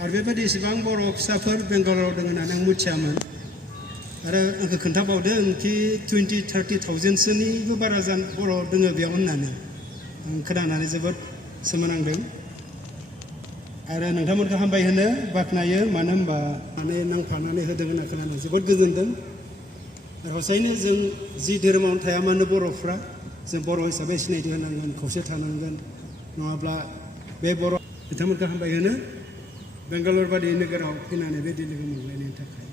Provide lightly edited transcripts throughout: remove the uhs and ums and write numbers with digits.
आरो बेबायदि एसेबां बर' फिसाफोर बेंगालराव दङ होननानै आं मिथियामोन आरो आंखौ खोन्थाबावदों कि 20-30,000सोनिबो बारा बर' दङ बेयाव होननानै आं खोनानानै जोबोद सोमोनांदों आरो नोंथांमोनखौ हामबाय होनो बाख्नायो मानो होनबा माने नांफानानै होदों होनना खोनानानै जोबोद गोजोनदों आरो हसायैनो जों जि धोरोमावनो थाया मानो बर'फ्रा जों बर' हिसाबै सिनायथि होनांगोन खौसे थानांगोन नङाब्ला बे बर' बिथांमोनखौ हामबाय होनो बेंगालर बादि नोगोराव फैनानै बेबायदि लोगो मोनलायनायनि थाखाय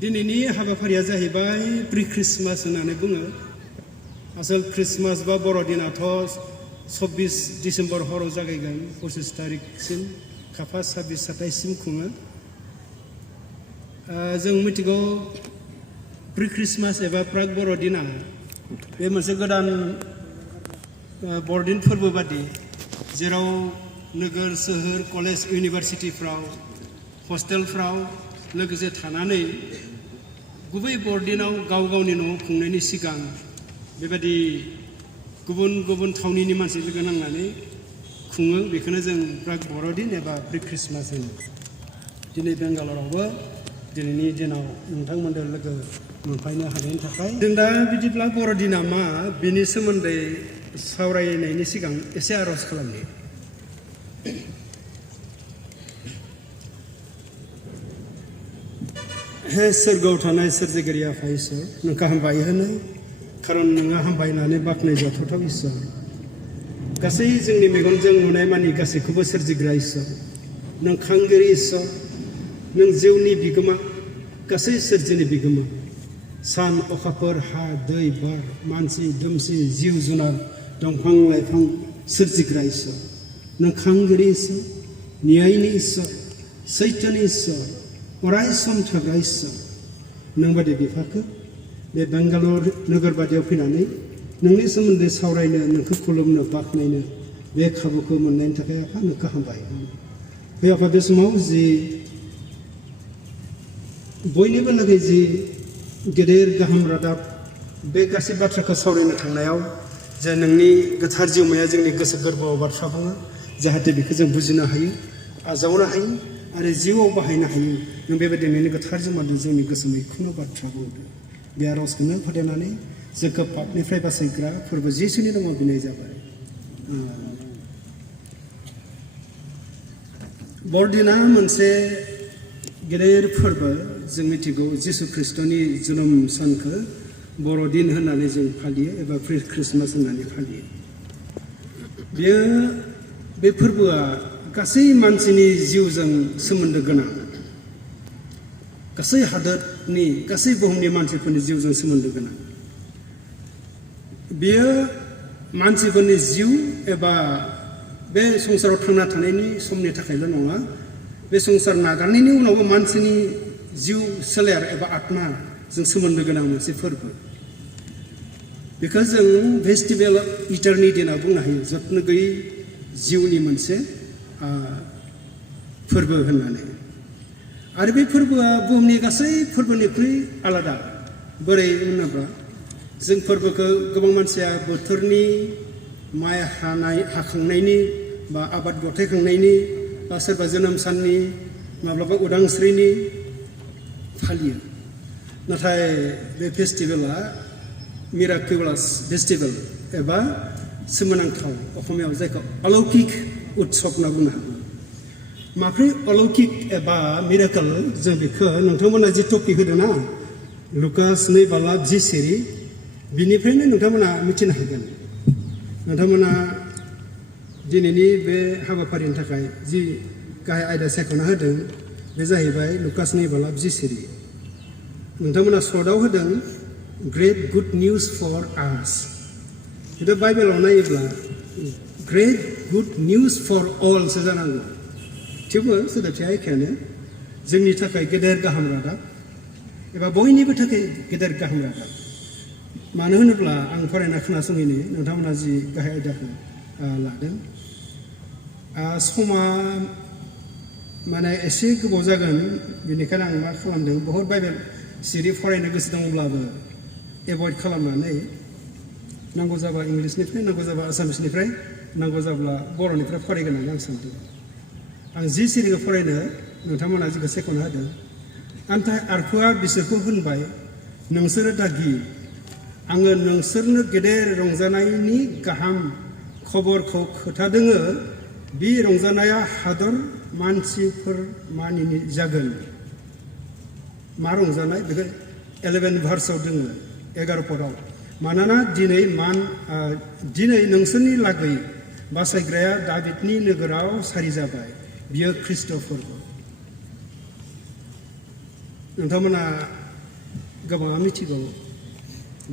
दिनैनि हाबाफारिया जाहैबाय प्रि ख्रिस्टमास होननानै बुङो आसल ख्रिस्टमास बा बर'दिनाथ' 24 डिसेम्बर हराव जागायगोन 25 तारिखसिम खाफा 26-27सिम खुङो जों मिथिगौ प्रि ख्रिस्टमास एबा प्राग बर'दिना बे मोनसे गोदान बर'दिन फोरबो बादि जेराव नोगोर सोहोर कलेज इउनिभारसिटिफ्राव हस्टेलफ्राव लोगोसे थानानै गुबै बर'दिनाव गाव गावनि न'आव खुंनायनि सिगां बेबायदि गुबुन गुबुन थावनिनि मानसि लोगो नांनानै खुङो बेखौनो जों प्राग बर'दिन एबा प्रि ख्रिस्टमास होनो दिनै बेंगालरावबो दिनैनि दिनाव नोंथांमोनजों लोगो मोनफायनो हानायनि थाखाय जों दा बिदिब्ला बर'दिना मा बेनि सोमोन्दै सावरायनायनि सिगां एसे आर'ज खालामनि हे सोरगोआव थानाय सोरजिगिरि आफा इसोर नोंखौ हामबाय होनो खारन नोंहा हामबायनानै बाख्नाय जाथावथाव इसोर गासै जोंनि मेगनजों नुनाय मानि गासैखौबो सोरजिग्रा इसोर नों खांगिरि इसोर नों जिउनि बिगोमा गासै सोरजिनि बिगोमा सान अखाफोर हा दै बार मानसि दुमसि जिउ जुनार दंफां लाइफां सोरजिग्रा इसोर नों खांगिरि इसोर न्यायनि इसोर सैथोनि इसोर अराय सम थाग्रा इसोर नों बादि बिफाखौ बे बेंगालर नोगोर बादियाव फैनानै नोंनि सोमोन्दै सावरायनो नोंखौ खुलुमनो बाख्नायनो बे खाबुखौ मोननायनि थाखाय आफा नोंखौ हामबाय बे आफा बे समाव जि बयनिबो लागै जि गेदेर गाहाम रादाब बे गासै बाथ्राखौ सावरायनो थांनायाव जे नोंनि गोथार जिउमाया जोंनि गोसो गोरबोआव बाथ्रा बुङो जाहाथे बेखौ जों बुजिनो हायो आजावनो हायो आरो जिउआव बाहायनो हायो नों बेबायदि नोंनि गोथार जिउमाजों जोंनि गोसो मैखुनाव बाथ्रा बुंदों बे आर'जखौनो फोथायनानै जोंखौ पापनिफ्राय बासायग्रा फोरबो जिसुनि नामाव बिनाय जाबाय बरदिना मोनसे गेदेर फोरबो जों मिथिगौ जिसु ख्रिस्ट'नि जोनोम सानखौ बर'दिन होननानै जों फालियो एबा प्रि ख्रिस्टमास होननानै फालियो बे फोरबोआ गासै मानसिनि जिउजों सोमोन्दो गोनां गासै हादोरनि गासै बुहुमनि मानसिफोरनि जिउजों सोमोन्दो गोनां बेयो मानसिफोरनि जिउ एबा बे संसाराव थांना थानायनि समनि थाखायल' नङा बे संसार नागारनायनि उनावबो मानसिनि जिउ सोलेर एबा आत्माजों सोमोन्दो गोनां मोनसे फोरबो बेखौ जों फेस्टिभेल इटारनिटि होनना बुंनो हायो जत्न गैयै जिउनि मोनसे फोरबो होननानै आरो बे फोरबोआ बुहुमनि गासै फोरबोनिख्रुइ आलादा बोरै होनोब्ला जों फोरबोखौ गोबां मानसिया बोथोरनि माइ हाखांनायनि बा आबाद गथायखांनायनि बा सोरबा जोनोम साननि माब्लाबा उदांस्रिनि फालियो नाथाय बे फेस्टिभेला मिराकुलास फेस्टिभेल एबा सोमोनांथाव असमियाव जायखौ अलौकिक उत्सव होनना बुंनो हागौ माब्रै अलौकिक एबा मिराकल जों बेखौ नोंथांमोना जि टपिक होदोंना लुकास 2:20 बिनिफ्रायनो नोंथांमोना मिथिनो हागोन नोंथांमोना दिनैनि बे हाबाफारिनि थाखाय जि गाहाय आयदा सायख'ना होदों बे जाहैबाय लुकास 2:20 नोंथांमोना सर्टआव होदों ग्रेट गुड निउज फर आस खिन्थु बाइबेलाव नायोब्ला great good news for also जानांगौ थेवबो सोदोबथिया एखेयानो जोंनि थाखाय गेदेर गाहाम रादाब एबा बयनिबो थाखाय गेदेर गाहाम रादाब मानो होनोब्ला आं फरायना खोनासंहैनो नोंथांमोना जि गाहाय आयदाखौ लादों समा माने एसे गोबाव जागोन बेनिखायनो आं मा खालामदों बहुत बाइबेल सिरि फरायनो गोसो दंब्लाबो एभयड खालामनानै नांगौ जाबा इंलिसनिफ्राय नांगौ जाबा आसामिसनिफ्राय नांगौ जाब्ला बर'निफ्राय फरायगोन होननानै आं सानदों आं जि सिरिखौ फरायनो नोंथांमोना जिखौ सायख'ना होदों नाथाय आरफुआ बिसोरखौ होनबाय नोंसोरो दागि आङो नोंसोरनो गेदेर रंजानायनि गाहाम खबरखौ खोथादोङो बे रंजानाया हादर मानसिफोर मानिनि जागोन मा रंजानाय बेखौ 11 भार्सआव दोङो 11 पदआव मानोना दिनै नोंसोरनि लागै बासायग्राया दाबिदनि नोगोराव सारि जाबाय बियो ख्रिस्ट' फोरबो नोंथांमोना गोबाङा मिथिगौ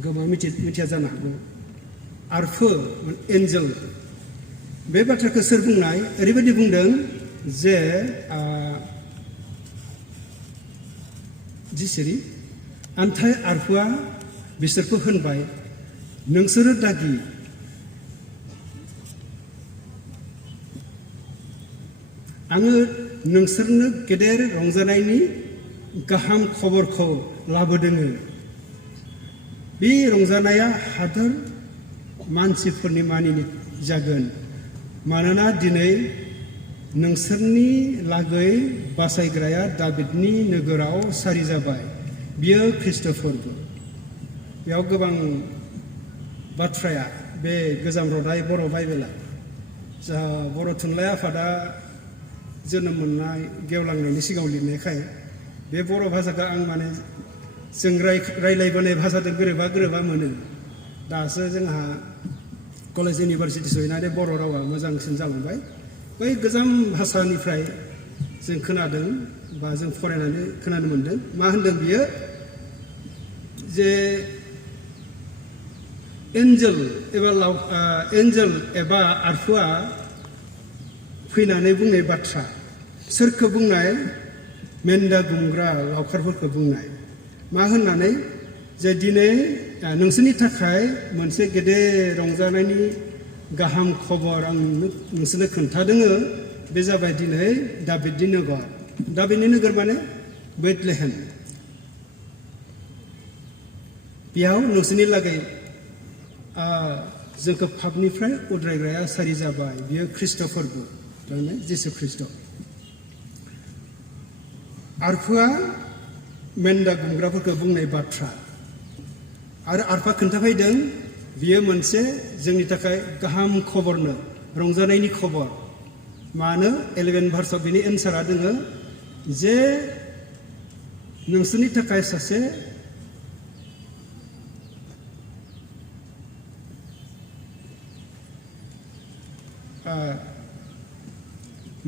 गोबाङा मिथिया जानो हागौ आरफो एन्जेल बे बाथ्राखौ सोर बुंनाय ओरैबायदि बुंदों जे जिसिरि आन्थाय आरफुआ बिसोरखौ होनबाय नोंसोरो दागि आङो नोंसोरनो गेदेर रंजानायनि गाहाम खबरखौ लाबोदोङो बे रंजानाया हादोर मानसिफोरनि मानिनि जागोन मानोना दिनै नोंसोरनि लागै बासायग्राया दाबिदनि नोगोराव सारि जाबाय बियो ख्रिस्ट' फोरबो बेयाव गोबां बाथ्राया बे गोजाम रदाय बर' बाइबेला जा बर' थुनलाइ आफादा जोनोम मोननाय गेवलांनायनि सिगाङाव लिरनायखाय बे बर' भाषाखौ आं माने जों रायलायबोनाय भाषाजों गोरोबा मोनो दासो जोंहा कलेज इउनिभारसिटि सहैनानै बर' रावा मोजांसिन जालांबाय बै गोजाम भाषानिफ्राय जों खोनादों बा जों फरायनानै खोनानो मोनदों मा होनदों बियो जे एन्जेल एबा आरफुआ फैनानै बुंनाय बाथ्रा सोरखौ बुंनाय मेन्दा गुमग्रा लावखारफोरखौ बुंनाय मा होननानै जे दिनै नोंसोरनि थाखाय मोनसे गेदेर रंजानायनि गाहाम खबर आं नोंसोरनो खोन्थादोङो बे जाबाय दिनै दाबिदनि नोगोर माने बेथलेहेम बेयाव नोंसोरनि लागै जोंखौ पापनिफ्राय उद्रायग्राया सारि जाबाय बियो ख्रिस्ट' फोरबो थारमाने जिसु ख्रिस्ट' आरफुआ मेन्दा गुमग्राफोरखौ बुंनाय बाथ्रा आरो आरफा खोन्थाफैदों बियो मोनसे जोंनि थाखाय गाहाम खबरनो रंजानायनि खबर मानो 11 भार्सआव बिनि एन्सारा दोङो जे नोंसोरनि थाखाय सासे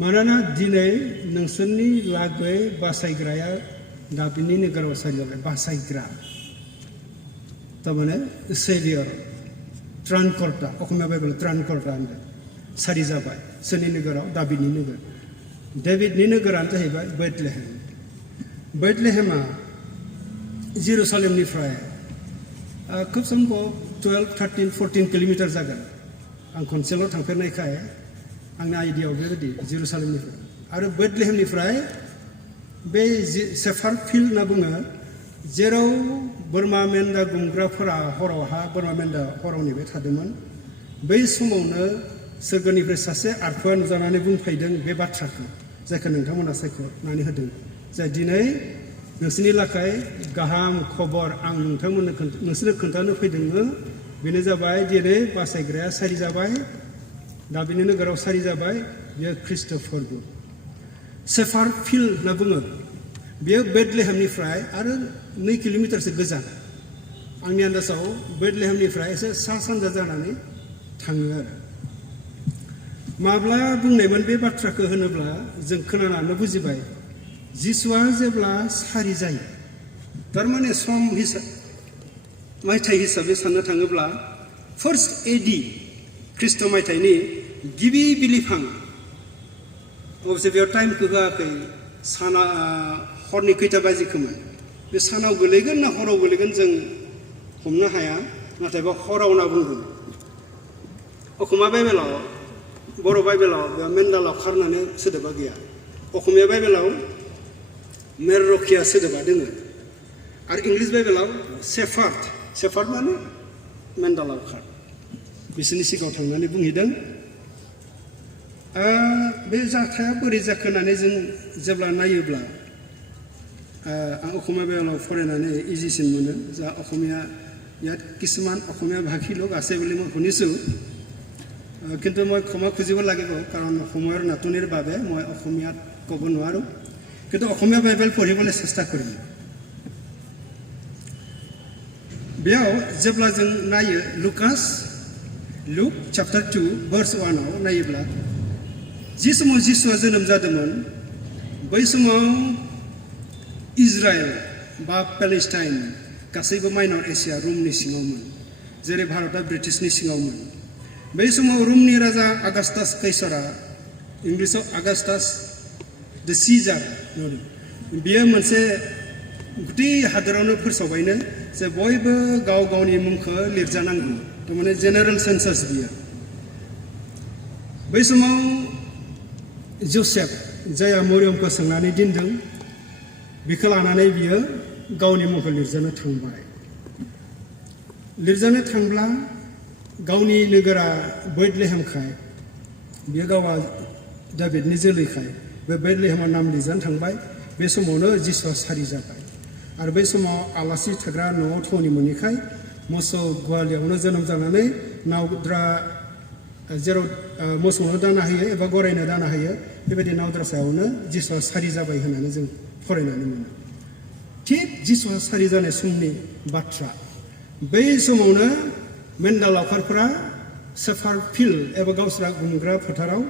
मानोना दिनै नोंसोरनि लागै बासायग्राया दाबिदनि नोगोराव सारि जाबाय बासायग्रा थारमाने सेभियर त्रानकर्ता असमिया बाइबेलाव त्रानकर्ता होनदों सारि जाबाय सोरनि नोगोराव दाबिदनि नोगोर दाबिदनि नोगोरानो जाहैबाय बेथलेहेमा जेरुसालेमनिफ्राय खोब सम्भब 12, 13, 14 किल'मिटार जागोन आं खनसेल' थांफेरनायखाय आंनि आइडियाव बेबायदि जेरुसालेमनिफ्राय आरो बेथलेहेमनिफ्राय बे सेफार फिल्ड होनना बुङो जेराव बोरमा मेन्दा गुमग्राफोरा हरावहा बोरमा मेन्दा हराव नेबाय थादोंमोन बै समावनो सोरगोनिफ्राय सासे आरफुआ नुजानानै बुंफैदों बे बाथ्राखौ जायखौ नोंथांमोना सायख'नानै होदों जाय दिनै नोंसोरनि लाखाय गाहाम खबर आं नोंसोरनो खोन्थानो फैदोङो बेनो जाबाय दिनै बासायग्राया सारि जाबाय दाबिदनि नोगोराव सारि जाबाय बेयो ख्रिस्ट' फोरबो सेफार फिल्ड होनना बुङो बेयो बेथलेहेमनिफ्राय आरो 2 किल'मिटारसो गोजान आंनि आन्दाजाव बेथलेहेमनिफ्राय एसे सा सानजा जानानै थाङो आरो माब्ला बुंनायमोन बे बाथ्राखौ होनोब्ला जों खोनानानै बुजिबाय जिसुआ जेब्ला सारि जायो थारमाने सम मायथाइ हिसाबै साननो थाङोब्ला फार्स्ट एडि ख्रिस्ट' मायथाइनि गिबि बिलिफां अबसे बेयाव टाइमखौ होआखै साना हरनि खैथा बाजिखौमोन बे सानाव गोलैगोन ना हराव गोलैगोन जों हमनो हाया नाथाय बा हराव होनना बुंगोन असमिया बाइबेलाव बर' बाइबेलाव बेयाव मेन्दा लावखार होननानै सोदोबा गैया असमिया बाइबेलाव मेररखिया सोदोबा दोङो आरो इंलिस बाइबेलाव सेफार्ड माने मेन्दा लावखार बिसोरनि सिगाङाव थांनानै बुंहैदों बे जाथाया बोरै जाखो होननानै जों जेब्ला नायोब्ला आं अखमिया बेलायाव फरायनानै इजिसिन मोनो जा अखमिया ইয়াত কিছুমান অসমীয়া ভাষী লোক আছে বুলি মই শুনিছোঁ কিন্তু মই ক্ষমা খুজিব লাগিব কাৰণ সময়ৰ নাটনিৰ বাবে মই অসমীয়াত ক'ব নোৱাৰোঁ কিন্তু অসমীয়া বাইবেল পঢ়িবলৈ চেষ্টা কৰিম बेयाव जेब्ला जों नायो लुक चैप्टर 2 verse 1 आव नायोब्ला जि समाव जिसुआ जोनोम जादोंमोन बै समाव इजराइल बा पेलेस्टाइन गासैबो माइनर एशिया रोमनि सिङावमोन जेरै भारतआ ब्रिटिशनि सिङावमोन बै समाव रोमनि राजा आगस्टास कैसरा इंलिशआव आगस्टास द सीजार बियो मोनसे गुदि हादरावनो फोसावबायनो जे बयबो गाव गावनि मुंखौ लिरजानांगौ थारमाने जेनेरेल सेन्सास बियो बै समाव जोसेफ जाया मरियमखौ सोंनानै दोनदों बिखौ लानानै बियो गावनि मुंखौ लिरजानो थांबाय लिरजानो थांब्ला गावनि नोगोरा बैथलेहेमखाय बियो गावा दाभिदनि जोलैखाय बे बैथलेहेमा नाम लिरजानो थांबाय बे समावनो जिसुआ सारि जाबाय आरो बै समाव आलासि थाग्रा न'आव थावनि मोनैखाय मोसौ गवालियावनो जोनोम जानानै नावद्रा जेराव मोसौनो दाना होयो एबा गरायनो दाना होयो बेबायदि नावद्रा सायावनो जिसुआ सारि जाबाय होननानै जों फरायनानै मोनो थिग जिसुआ सारि जानाय समनि बाथ्रा बै समावनो मेन्दा लावखारफोरा सेफार फिल्ड एबा गावसोरा गुमग्रा फोथाराव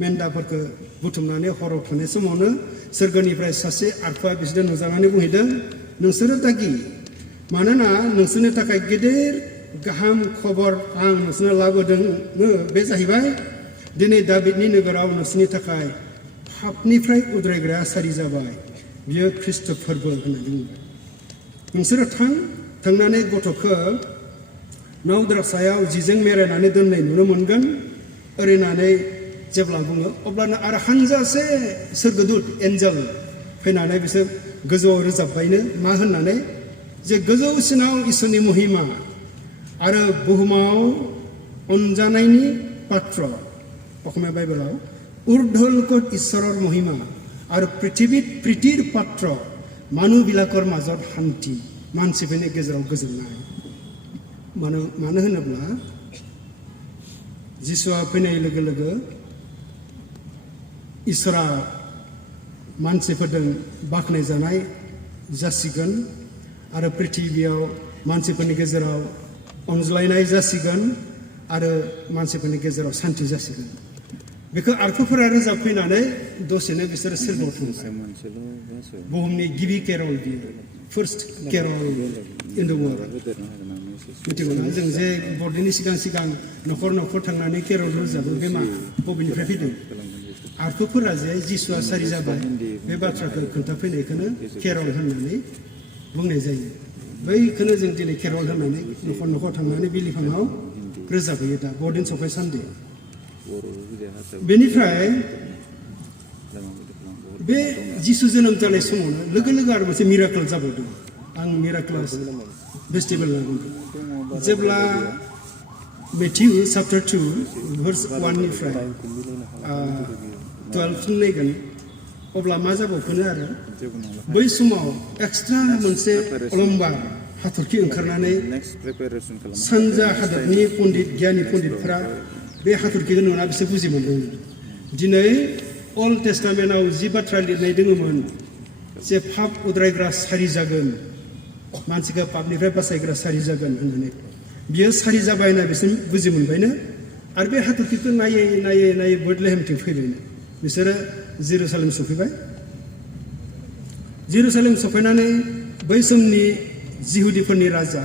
मेन्दाफोरखौ बुथुमनानै हराव थानाय समावनो सोरगोनिफ्राय सासे आरफा बिसोरनो नुजानानै बुंहैदों नोंसोरो दागि मानोना नोंसोरनि थाखाय गेदेर गाहाम खबर आं नोंसोरनो लाबोदों बे जाहैबाय दिनै दाभिदनि नोगोराव नोंसोरनि थाखाय पापनिफ्राय उद्रायग्राया सारि जाबाय बियो ख्रिस्ट फोरबो होननानै बुंबाय नोंसोरो थांनानै गथ'खौ नावद्रा सायाव जिजों मेरायनानै दोननाय नुनो मोनगोन ओरैनानै जेब्ला बुङो अब्लानो आरो हानजासे सोरगोदूत एन्जेल फैनानै बिसोर गोजौआव रोजाबबायनो मा होननानै जे गोजौसिनाव इसोरनि महिमा आरो बुहुमाव अनजानायनि पात्र अखमिया बाइबेलाव ऊर्ध्वलोकत ঈশ্বৰৰ महिमा आरो पृथिवीत प्रीतिर पात्र मानुबिलाकर মাজত শান্তি मानसिफोरनि गेजेराव गोजोननाय मानो होनोब्ला जिसुआ फैनाय लोगो लोगो इसोरा मानसिफोरजों बाख्नाय जानाय जासिगोन आरो पृथिबियाव मानसिफोरनि गेजेराव अनज्लायनाय जासिगोन आरो मानसिफोरनि गेजेराव शान्ति जासिगोन बेखौ आरफोरा रोजाबफैनानै दसेनो बिसोरो सोरगोआव थांबाय बुहुमनि गिबि केरल बियो first Kerala in the world मिथिगौना जों जे बरदिननि सिगां न'खर न'खर थांनानै केरल रोजाबो बे मा बबेनिफ्राय फैदों आरफोरा जे जिसुआ सारि जाबाय बे बाथ्राखौ खोन्थाफैनायखौनो केरल होननानै बुंनाय जायो बैखौनो जों दिनै केरल होननानै न'खर न'खर थांनानै बिलिफाङाव रोजाबहैयो दा बरदिन सफाय सान्दे बेनिफ्राय बे जिसु जोनोम जानाय समावनो लोगो लोगो आरो मोनसे मिराकल जाबावदों आं मिराकलास फेस्टिभेल होनना बुंदों जेब्ला मेथ्यु चैप्टर 2 verse 1 निफ्राय 12 नायगोन अब्ला मा जाबावखोनो आरो बै समाव एक्सट्रा मोनसे अलंबार हाथरखि ओंखारनानै सानजा हादरनि पण्डित गियानि पण्डितफोरा बे हाथरखिखौ नुना बिसोर बुजि मोन्दोंमोन दिनै अल्ड टेस्टामेन्टआव जि बाथ्रा लिरनाय दङमोन जे पाप उद्रायग्रा सारि जागोन मानसिखौ पापनिफ्राय बासायग्रा सारि जागोन होननानै बियो सारि जाबाय होनना बिसोर बुजि मोनबायनो आरो बे हाथरखिखौ नायै नायै नायै बैथलेहेमथिं फैबायनो बिसोरो जेरुसालेम सफैबाय जेरुसालेम सफैनानै बै समनि जिहुदिफोरनि राजा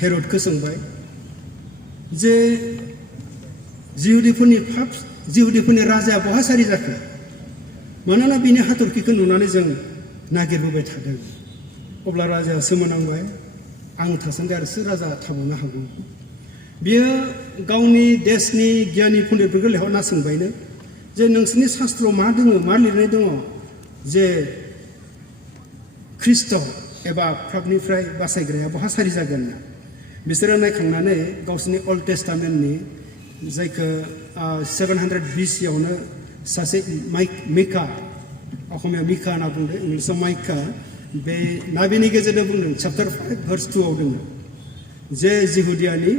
हेरदखौ सोंबाय जे जिहुदिफोरनि राजाया बहा सारि जाखो मानोना बिनि हाथरखिखौ नुनानै जों नागिरबोबाय थादों अब्ला राजाया सोमोनांबाय आं थासान्दि आरो सोर राजा थाबावनो हागौ बियो गावनि देशनि गियानि पण्डितफोरखौ लेंहरना सोंबायनो जे नोंसोरनि शास्त्रआव मा दङ मा लिरनाय दङ जे ख्रिस्ट एबा पापनिफ्राय बासायग्राया बहा सारि जागोन बिसोरो नायखांनानै गावसोरनि अल्ड टेस्टामेन्टनि जायखौ 700 BC-आवनो सासे मिका असमिया मिका होनना बुंदों इंलिसाव माइका बे नाबिनि गेजेरजों बुंदों चैप्टार 5 verse 2 आव दङ जे जिहुदियानि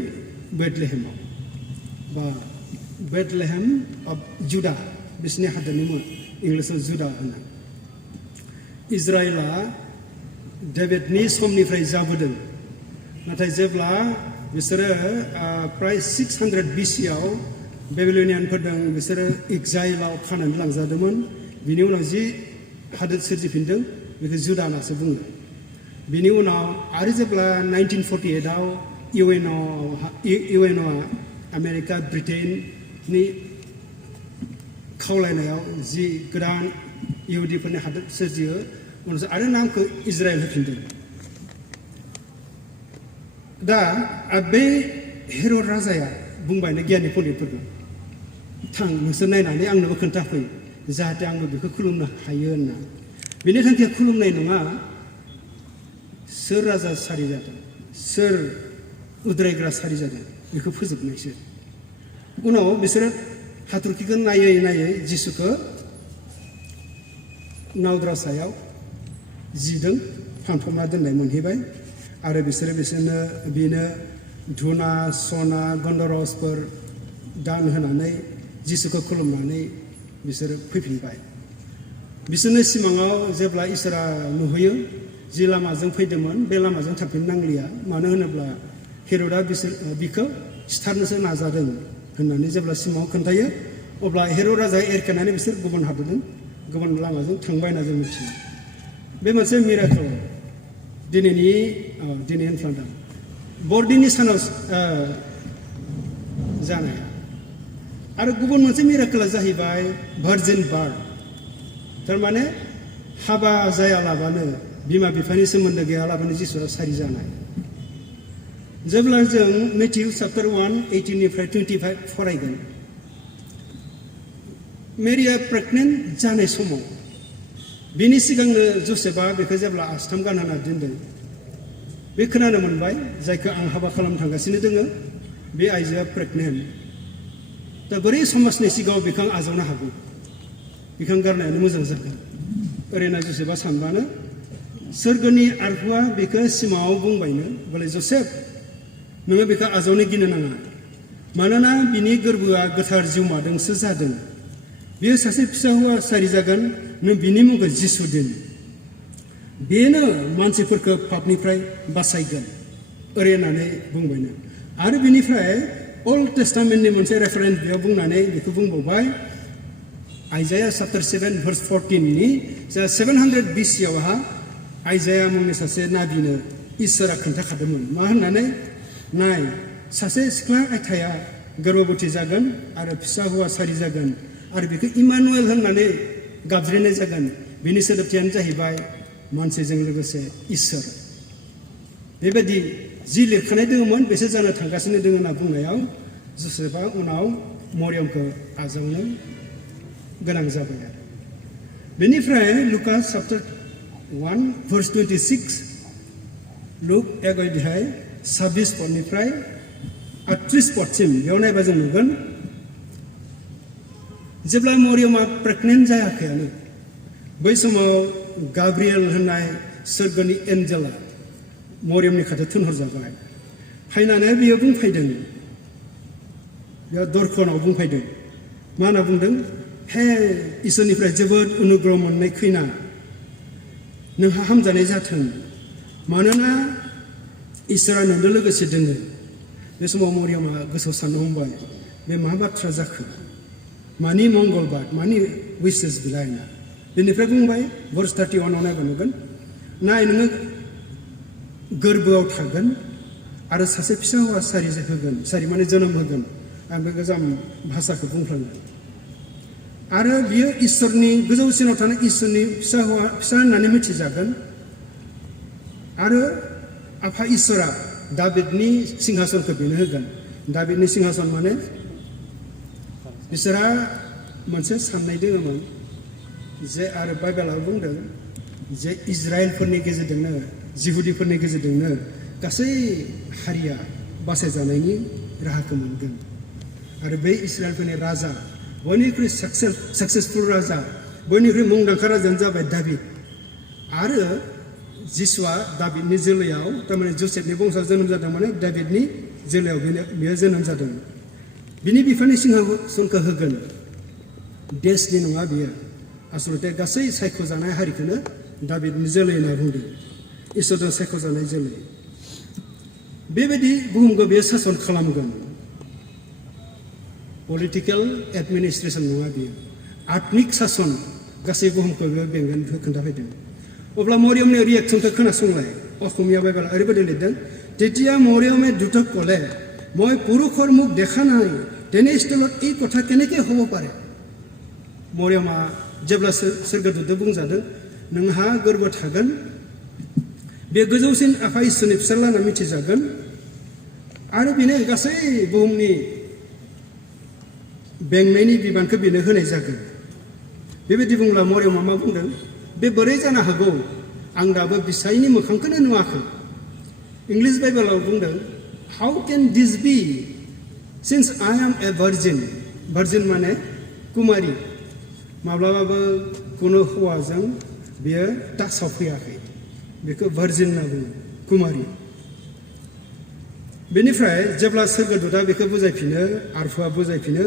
बेथलेहेमाव बा बेथलेहेम अफ जुदा बिसोरनि हादोरनि मुं इंलिसाव जुदा होनो इजराइला डेभिडनि समनिफ्राय जाबोदों नाथाय जेब्ला बिसोरो प्राय 600 BC-आव बेबिलनियानफोरजों बिसोरो एक्जाइलाव खानानै लांजादोंमोन बिनि उनाव जि हादोर सोरजिफिनदों बेखौ जुदा होननासो बुङो बिनि उनाव आरो जेब्ला 1948-आव इउएनअ आमेरिका ब्रिटेननि खावलायनायाव जि गोदान इहुदिफोरनि हादोर सोरजियो उनावसो आरो नामखौ इजराइल होफिनदों दा बे हेर'द राजाया बुंबायनो गियानि पण्डितफोरखौ थां नोंसोर नायनानै आंनोबो खोन्थाफै जाहाथे आंबो बेखौ खुलुमनो हायो होनना बेनि थांखिया खुलुमनाय नङा सोर राजा सारि जादों सोर उद्रायग्रा सारि जादों बेखौ फोजोबनायसो उनाव बिसोरो हाथरखिखौ नायै नायै जिसुखौ नावद्रा सायाव जिदों फानफबना दोननाय मोनहैबाय आरो बिसोरनो बेनो धुना सना गन्धरसफोर दान होनानै जिसुखौ खुलुमनानै बिसोरो फैफिनबाय बिसोरनो सिमाङाव जेब्ला इसोरा नुहैयो जि लामाजों फैदोंमोन बे लामाजों थांफिन नांलिया मानो होनोब्ला हेर'दआ बिखौ सिथारनोसो नाजादों होननानै जेब्ला सिमाङाव खोन्थायो अब्ला हेर'द राजाया एरखेनानै बिसोर गुबुन हादोरजों गुबुन लामाजों थांबाय होनना जों मिथियो बे मोनसे मिराकल दिनै होनफ्लांदों बरदिननि सानाव जानाया आरो गुबुन मोनसे मिराकला जाहैबाय भार्जिन बार्थ थारमाने हाबा जायालाबानो बिमा बिफानि सोमोन्दो गैयालाबानो जिसुआ सारि जानाय जेब्ला जों मेथ्यु चैप्टार 1:18-निफ्राय 25 फरायगोन मेरिया प्रेगनेन्ट जानाय समाव बिनि सिगांनो जसेफआ बेखौ जेब्ला आस्थाम गानहोना दोनदों बे खोनानो मोनबाय जायखौ आं हाबा खालामनो थांगासिनो दोङो बे आइजोआ प्रेगनेन्ट दा बोरै समाजनि सिगाङाव बेखौ आं आजावनो हागौ बेखौ गारनायानो मोजां जागोन ओरैनो जसेफआ सानबानो सोरगोनि आरहुआ बेखौ सिमाङाव बुंबायनो बोले जसेफ नोङो बेखौ आजावनो गिनो नाङा मानोना बिनि गोरबोआ गोथार जिउमादोंसो जादों बियो सासे फिसा हौवा सारि जागोन नों बिनि मुंखौ जिसु दोन बेनो मानसिफोरखौ पापनिफ्राय बासायगोन ओरै होननानै बुंबायनो आरो बिनिफ्राय अल्ड टेस्टामेन्टनि मोनसे रेफारेन्स बेयाव बुंनानै बेखौ बुंबावबाय आइजाया चैप्टार 7 verse 14-नि जा 700 BC-आवहा आइजाया मुंनि सासे नाबिनो इसोरा खोन्थाखादोंमोन मा होननानै नाय सासे सिख्ला आइथाया गर्भवती जागोन आरो फिसा हौवा सारि जागोन आरो बेखौ इमानुएल होननानै गाबज्रिनाय जागोन बिनि सोदोबथियानो जाहैबाय मानसिजों लोगोसे इसोर बेबायदि जि लिरखानाय दङमोन बेसो जानो थांगासिनो दङ होनना बुंनायाव जसेफआ उनाव मरियमखौ आजावनो गोनां जाबाय आरो बेनिफ्राय लुकास चैप्टार 1 verse 26 लुक 1:26 पदनिफ्राय 38 पदसिम बेयाव नायबा जों नुगोन जेब्ला मरियमा प्रेगनेन्ट जायाखैयानो बै समाव गाब्रिएल होननाय सोरगोनि एन्जेला मरियमनि खाथियाव थिनहरजाबाय फैनानै बियो बुंफैदों बेयाव दरखनाव बुंफैदों मा होनना बुंदों हे इसोरनिफ्राय जोबोद अनुग्रह मोननाय खैना नोंहा हामजानाय जाथों मानोना इसोरा नोंजों लोगोसे दोङो बे समाव मरियमा गोसोआव साननो हमबाय बे मा बाथ्रा जाखो मानि मंगलबार मानि उइसेस बिलाइ होनना बेनिफ्राय बुंबाय verse 31-आव नायबा नुगोन नाय नोङो गोरबोआव थागोन आरो सासे फिसा हौवा सारि माने जोनोम होगोन आं बे गोजाम भाषाखौ बुंफ्लांगोन आरो बियो इसोरनि गोजौसिनाव थानाय इसोरनि फिसा होननानै मिथिजागोन आरो आफा इसोरा दाबिदनि सिंहासनखौ बेनो होगोन दाबिदनि सिंहासन माने बिसोरहा मोनसे साननाय दङमोन जे आरो बाइबेलाव बुंदों जे इजराइलफोरनि गेजेरजोंनो जिहुदिफोरनि गेजेरजोंनो गासै हारिया बासायजानायनि राहाखौ मोनगोन आरो बै इस्राएलफोरनि राजा बयनिख्रुइ साक्सेसफुल राजा बयनिख्रुइ मुंदांखा राजायानो जाबाय दाबिद आरो जिसुआ दाबिदनि जोलैयाव थारमाने जसेफनि बंसआव जोनोम जादों माने दाबिदनि जोलैयाव बियो जोनोम जादों बिनि बिफानि सिंहासनखौ होगोन देशनि नङा बियो आसलते गासै सायख'जानाय हारिखौनो दाबिदनि जोलै होनना बुंदों इसोरजों सायख'जानाय जोलै बेबायदि बुहुमखौ बेयो सासन खालामगोन पलिटिकेल एडमिनिस्ट्रेसन नङा बियो आत्मिक सासन गासै बुहुमखौ बेयो बेंगोन बेखौ खोन्थाफैदों अब्ला मरियमनि रिएक्सनखौ खोनासंलाय অসমীয়া বাইবেল ओरैबायदि लिरदों তেতিয়া মৰিয়মে দ্ৰুত ক'লে মই পুৰুষৰ মুখ দেখা নাই তেনেস্থলত এই কথা কেনেকৈ হ'ব পাৰে मरियमा जेब्ला सोरगोदूतजों बुंजादों नोंहा गोर्बो थागोन बे गोजौसिन आफा इसोरनि फिसाज्ला होनना मिथिजागोन आरो बेनो गासै बुहुमनि बेंनायनि बिबानखौ बेनो होनाय जागोन बेबायदि बुंब्ला मरियमा मा बुंदों बे बोरै जानो हागौ आं दाबो बिसायनि मोखांखौनो नुवाखै इंलिश बाइबेलाव बुंदों how can this be since I am a virgin माने कुमारी माब्लाबाबो कुनु हौवाजों बियो टाचाव फैयाखै बेखौ भार्जिन होनना बुङो कुमारी बेनिफ्राय जेब्ला सोरगोदूतआ बेखौ बुजायफिनो आरफुआ बुजायफिनो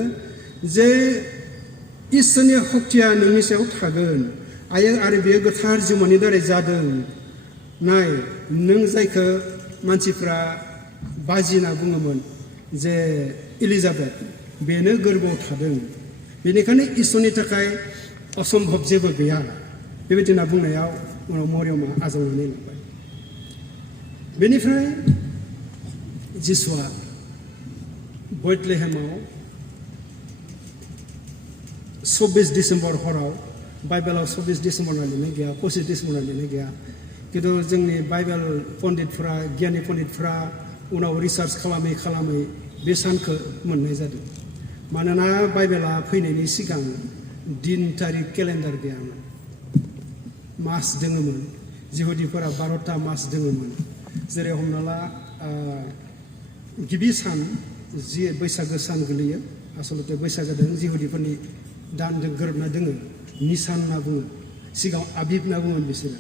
जे इसोरनि शक्तिया नोंनि सायाव थागोन आरो बेयो गोथार जिउमानि दारै जादों नाय नों जायखौ मानसिफ्रा बाजि होनना बुङोमोन जे इलिजाबेथ बेनो गोर्बोआव थादों बेनिखायनो इसोरनि थाखाय असम्भब जेबो गैया बेबायदि होनना बुंनायाव उनाव मरियमा आजावनानै लाबाय बेनिफ्राय जिसुआ बेथलेहेमाव 24 डिसेम्बर हराव बाइबेलाव 24 डिसेम्बर होनना लिरनाय गैया 25 डिसेम्बर होनना लिरनाय गैया खिन्थु जोंनि बाइबेल पण्डितफोरा गियानि पण्डितफोरा उनाव रिसार्च खालामै बे सानखौ मोननाय जादों मानोना बाइबेला फैनायनि सिगां दिन तारिख केलेन्डार गैयामोन मास दोङोमोन जिहुदिफोरा 12टा मास दोङोमोन जेरै हमना ला गिबि सान जि बैसागो सान गोलैयो आसलते बैसागो जिहुदिफोरनि दानजों गोरोबना दोङो निसान होनना बुङो सिगाङाव आबिब होनना बुङो बिसोरो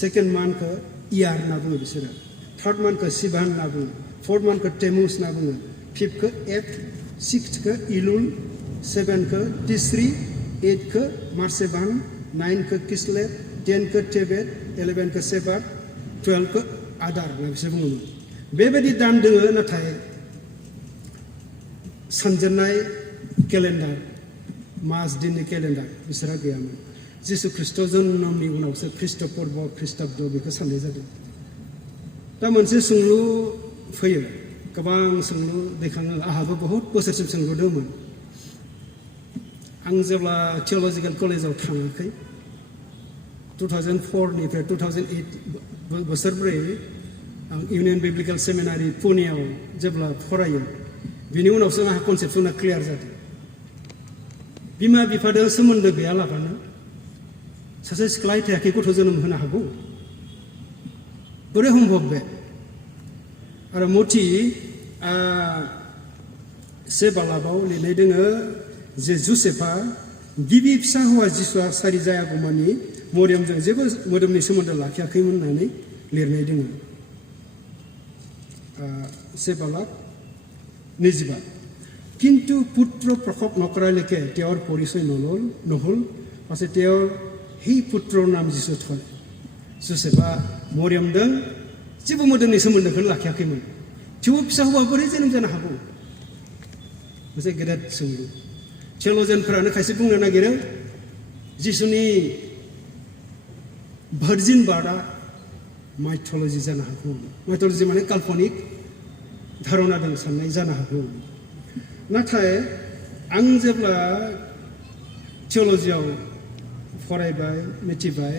सेकेन्ड मान्थखौ इयार होनना बुङो बिसोरो थार्ड मान्थखौ सिबान होनना बुङो फोर्थ मान्थखौ टेमुस होनना बुङो फिफ्थखौ एट सिक्सथखौ इलुल सेभेनखौ तिस्रि एटखौ मार्सेबान नाइनखौ किस्लेव 10खौ टेबेट 11खौ सेबात 12खौ आदार होनना बिसोर बुङोमोन बेबायदि दान दोङो नाथाय सानजेननाय केलेन्डार मास दिननि केलेन्डार बिसोरहा गैयामोन जिसु ख्रिस्ट जोनोमनि उनावसो ख्रिस्ट पर्ब ख्रिस्टाब्द बेखौ साननाय जादों दा मोनसे सोंलु फैयो गोबां सोंलु दैखाङो आंहाबो बहुत बोसोरसिम सोंलुदोंमोन आं जेब्ला थिय'लजिकेल कलेजाव थाङाखै 2004 निफ्राय 2008 बोसोरब्रै आं इउनियन बिब्लिकेल सेमिनारि पुनेयाव जेब्ला फरायो बिनि उनावसो आंहा कनसेप्सना क्लियार जादों बिमा बिफाजों सोमोन्दो गैयालाबानो सासे सिख्ला थायाखै गथ' जोनोम होनो हागौ बोरै सम्भब बे आरो मथि से बालाबाव लिरनाय दोङो जे जुसेफा गिबि फिसा हौवा जिसुआ सारि जायागौमानि मरियमजों जेबो मोदोमनि सोमोन्दो लाखियाखैमोन होननानै लिरनाय दोङो से बालाक 25 কিন্তু পুত্ৰ প্ৰসৱ নকৰালৈকে তেওঁৰ পৰিচয় নহ'ল পাছে তেওঁৰ সেই পুত্ৰৰ নাম যিচু থলে जुसेफा मरियमजों जेबो मोदोमनि सोमोन्दोखौनो लाखियाखैमोन थेवबो फिसा हौवा बोरै जोनोम जानो हागौ मोनसे गेदेर सोंलु थिय'लजियानफोरानो खायसे बुंनो नागिरो जिसुनि भार्जिन बार्थआ माइथ'लजि जानो हागौ माइथ'लजि माने काल्पनिक धारना दं साननाय जानो हागौ नाथाय आं जेब्ला थिय'लजियाव फरायबाय मिथिबाय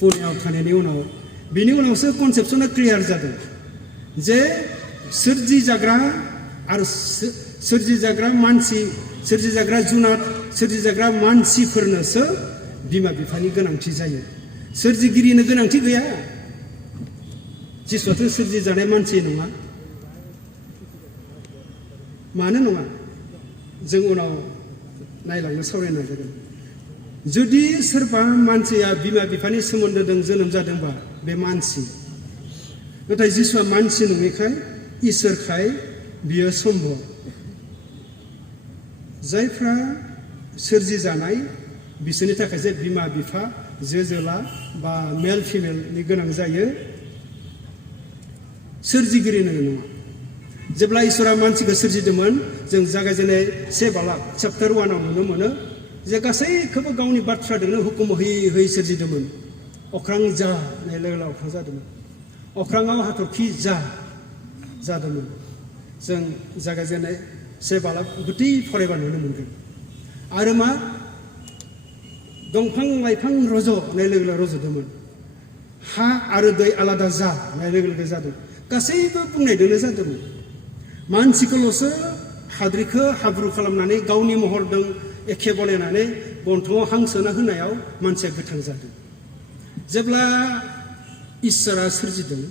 पुनेयाव थानायनि उनाव बिनि उनावसो कनसेप्सना क्लियार जादों जे सोरजिजाग्रा आरो सोरजिजाग्रा मानसि सोरजिजाग्रा जुनाद सोरजिजाग्रा मानसिफोरनोसो बिमा बिफानि गोनांथि जायो सोरजिगिरिनो गोनांथि गैया जिसुआथ' सोरजिजानाय मानसि नङा मानो नङा जों उनाव नायलांनो सावरायनो नागिरगोन जुदि सोरबा मानसिया बिमा बिफानि सोमोन्दोजों जोनोम जादोंबा बे मानसि नाथाय जिसुआ मानसि नङैखाय इसोरखाय बियो सम्भब जायफ्रा सोरजि जानाय बिसोरनि थाखाय जे बिमा बिफा जो जोला बा मेल फिमेलनि गोनां जायो सोरजिगिरिनो नङा जेब्ला इसोरा मानसिखौ सोरजिदोंमोन जों जागायजेननाय 1 बालाक चैप्टार 1 आव नुनो मोनो जे गासैखौबो गावनि बाथ्राजोंनो हुकुम होयै होयै सोरजिदोंमोन अख्रां जा होननाय लोगो लोगो अख्रां जादोंमोन अख्राङाव हाथरखि जादोंमोन जों जागायजेननाय 1 बालाक गुदि फरायबा नुनो मोनगोन आरो मा दंफां लाइफां रज' होननाय लोगो लोगो रज'दोंमोन हा आरो दै आलादा जा होननाय लोगो लोगो जादों गासैबो बुंनायजोंनो जादोंमोन मानसिखौल'सो हाद्रिखौ हाब्रु खालामनानै गावनि महरजों एखे बनायनानै गन्थङाव हां सोना होनायाव मानसिया गोथां जादों जेब्ला इसोरा सोरजिदों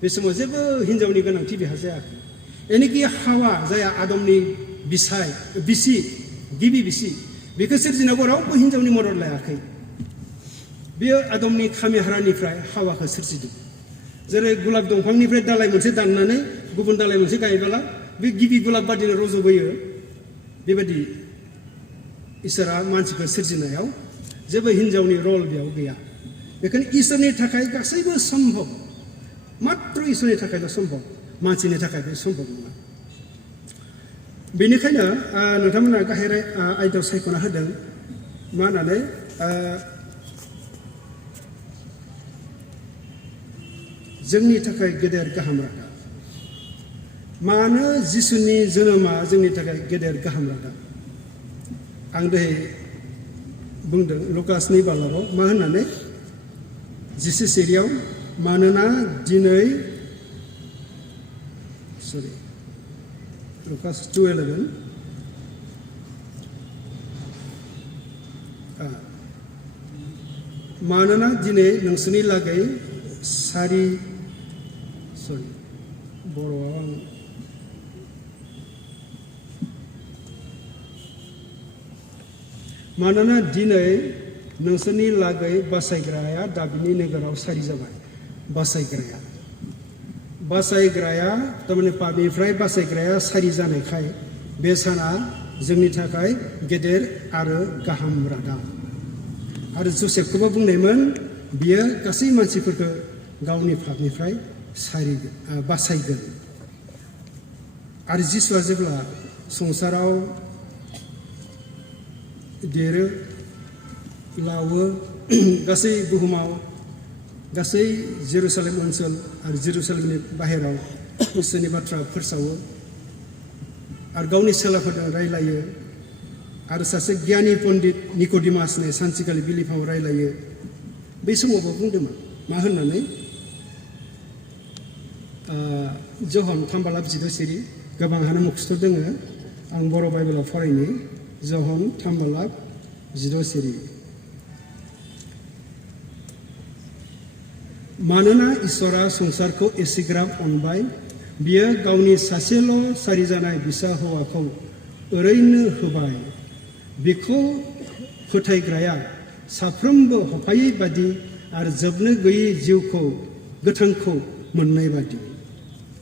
बे समाव जेबो हिन्जावनि गोनांथि बेहा जायाखै एनेकि हावा जाया आदमनि गिबि बिसि बेखौ सोरजिनायाव रावबो हिन्जावनि मदद लायाखै बेयो आदमनि खामि हारानिफ्राय हावाखौ सोरजिदों जेरै गुलाब दंफांनिफ्राय दालाइ मोनसे दाननानै गुबुन दालाइ मोनसे गायबोला बे गिबि गुलाब बादिनो रज'बोयो बेबायदि इसोरा मानसिखौ सोरजिनायाव जेबो हिन्जावनि रल बेयाव गैया बेखायनो इसोरनि थाखाय गासैबो सम्भब मात्र इसोरनि थाखायल' सम्भब मानसिनि थाखाय बे सम्भब नङा बेनिखायनो नोंथांमोना गाहाय आयदायाव सायख'ना होदों मा होननानै जोंनि थाखाय गेदेर गाहाम रादाब मानो जिसुनि जोनोमा जोंनि थाखाय गेदेर गाहाम रादाब आं दहाय बुंदों लुकासनि बालागाव मा होननानै 10 सेरियाव मानोना दिनै लुकास 2:11 मानोना दिनै नोंसोरनि लागै बर'आव आं मानोना दिनै नोंसोरनि लागै बासायग्राया दाबिनि नोगोराव सारि जाबाय बासायग्राया थारमाने पापनिफ्राय बासायग्राया सारि जानायखाय बे साना जोंनि थाखाय गेदेर आरो गाहाम रादाब आरो जोसेफखौबो बुंनायमोन बियो गासै मानसिफोरखौ गावनि पापनिफ्राय बासायगोन आरो जिसुआ जेब्ला संसाराव देरो लावो गासै बुहुमाव गासै जेरुसालेम ओनसोल आरो जेरुसालेमनि बाहेराव इसोरनि बाथ्रा फोसावो आरो गावनि सेलाफोरजों रायलायो आरो सासे गियानि पण्डित निक'डिमासनो सानसेखालि बिलिफाङाव रायलायो बै समावबो बुंदोंमोन मा होननानै जहन 3 जिद' सिरि गोबांहानो मुखस्थ' दोङो आं बर' बाइबेलाव फरायनि जहन 3 जिद' सिरि मानोना इसोरा संसारखौ एसेग्राब अनबाय बियो गावनि सासेल' सारि जानाय बिसा हौवाखौ ओरैनो होबाय बेखौ फोथायग्राया साफ्रोमबो हफायै बादि आरो जोबनो गैयै जिउखौ गोथांखौ मोननाय बादि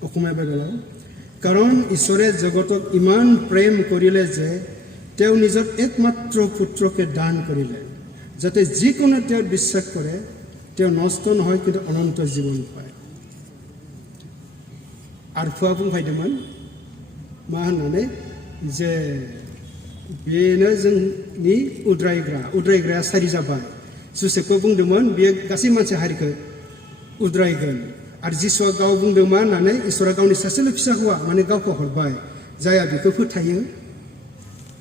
অসমীয়া বাইবেলাও কাৰণ ঈশ্বৰে জগতক ইমান প্ৰেম কৰিলে যে তেওঁ নিজৰ একমাত্ৰ পুত্ৰকে দান কৰিলে যাতে যিকোনো তেওঁ বিশ্বাস কৰে তেওঁ নষ্ট নহয় কিন্তু অনন্ত জীৱন পায় আৰু ফুৱা बुंफायदोंमोन मा होननानै जे बेनो जोंनि उद्रायग्राया सारि जाबाय जोसेफखौ बुंदोंमोन बेयो गासै मानसि हारिखौ उद्रायगोन आरो जिसुआ गाव बुंदोंमोन होननानै इसोरा गावनि सासेल' फिसा हौवा माने गावखौ हरबाय जाया बेखौ फोथायो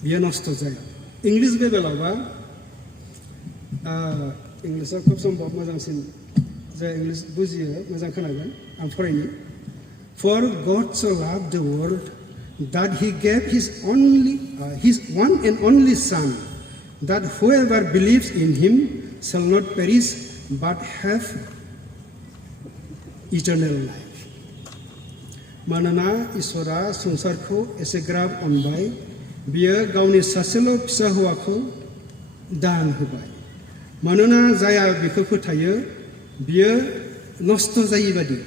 बियो नस्त जाया इंलिस बाइबेलावबा इंलिसाव खोब सम्भब मोजांसिन जाय इंलिस बुजियो मोजां खोनागोन आं फरायनि For God so loved the world that he gave his one and only Son, that whoever believes in him shall not perish but have eternal life. मानोना इसोरा संसारखौ एसेग्राब अनबाय बियो गावनि सासेल' फिसा हौवाखौ दान होबाय मानोना जाया बेखौ फोथायो बियो नष्ट जायि बादि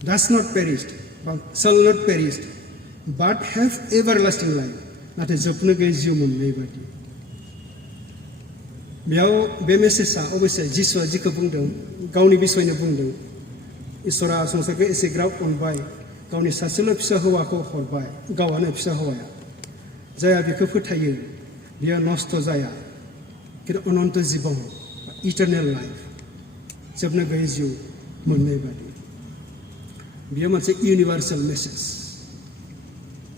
does not perish shall not perish but have everlasting life नाथाय जोबनो गैयै जिउ मोननाय बादि बेयाव बे मेसेजआ अबयसे जिसुआ जिखौ बुंदों गावनि बिसयनो बुंदों इसोरा संसारखौ एसेग्राब अनबाय गावनि सासेल' फिसा हौवाखौ हरबाय गावआनो फिसा हौवाया जाया बेखौ फोथायो बियो नष्ट जाया किन्तु अनन्त जिबन इटारनेल लाइफ जोबनो गैयै जिउ मोननाय बादि बियो मोनसे इउनिभार्सेल मेसेज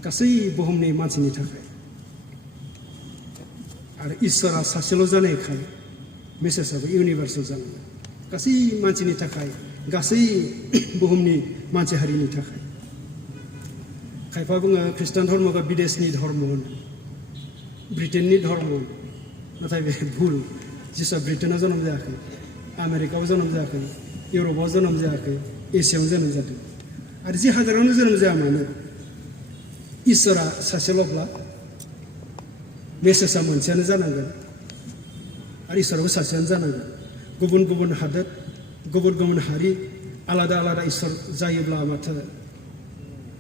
गासै बुहुमनि मानसिनि थाखाय आरो इसोरा सासेल' जानायखाय मेसेजआबो इउनिभार्सेल जानांगौ गासै मानसिनि थाखाय गासै बुहुमनि मानसि हारिनि थाखाय खायफा बुङो ख्रिस्टान धर्मखौ बिदेशनि धर्म होनो ब्रिटेननि धर्म नाथाय बे भुल जिसुआ ब्रिटेनाव जोनोम जायाखै आमेरिकायाव जोनोम जायाखै इउरपआव जोनोम जायाखै एसियायाव जोनोम जादों आरो जि हादरावनो जोनोम जाया मानो इसोरा सासेल'ब्ला मेसेजआ मोनसेयानो जानांगोन आरो इसोराबो सासेयानो जानांगोन गुबुन गुबुन हादोर गुबुन गुबुन हारि आलादा आलादा इसोर जायोब्ला माथो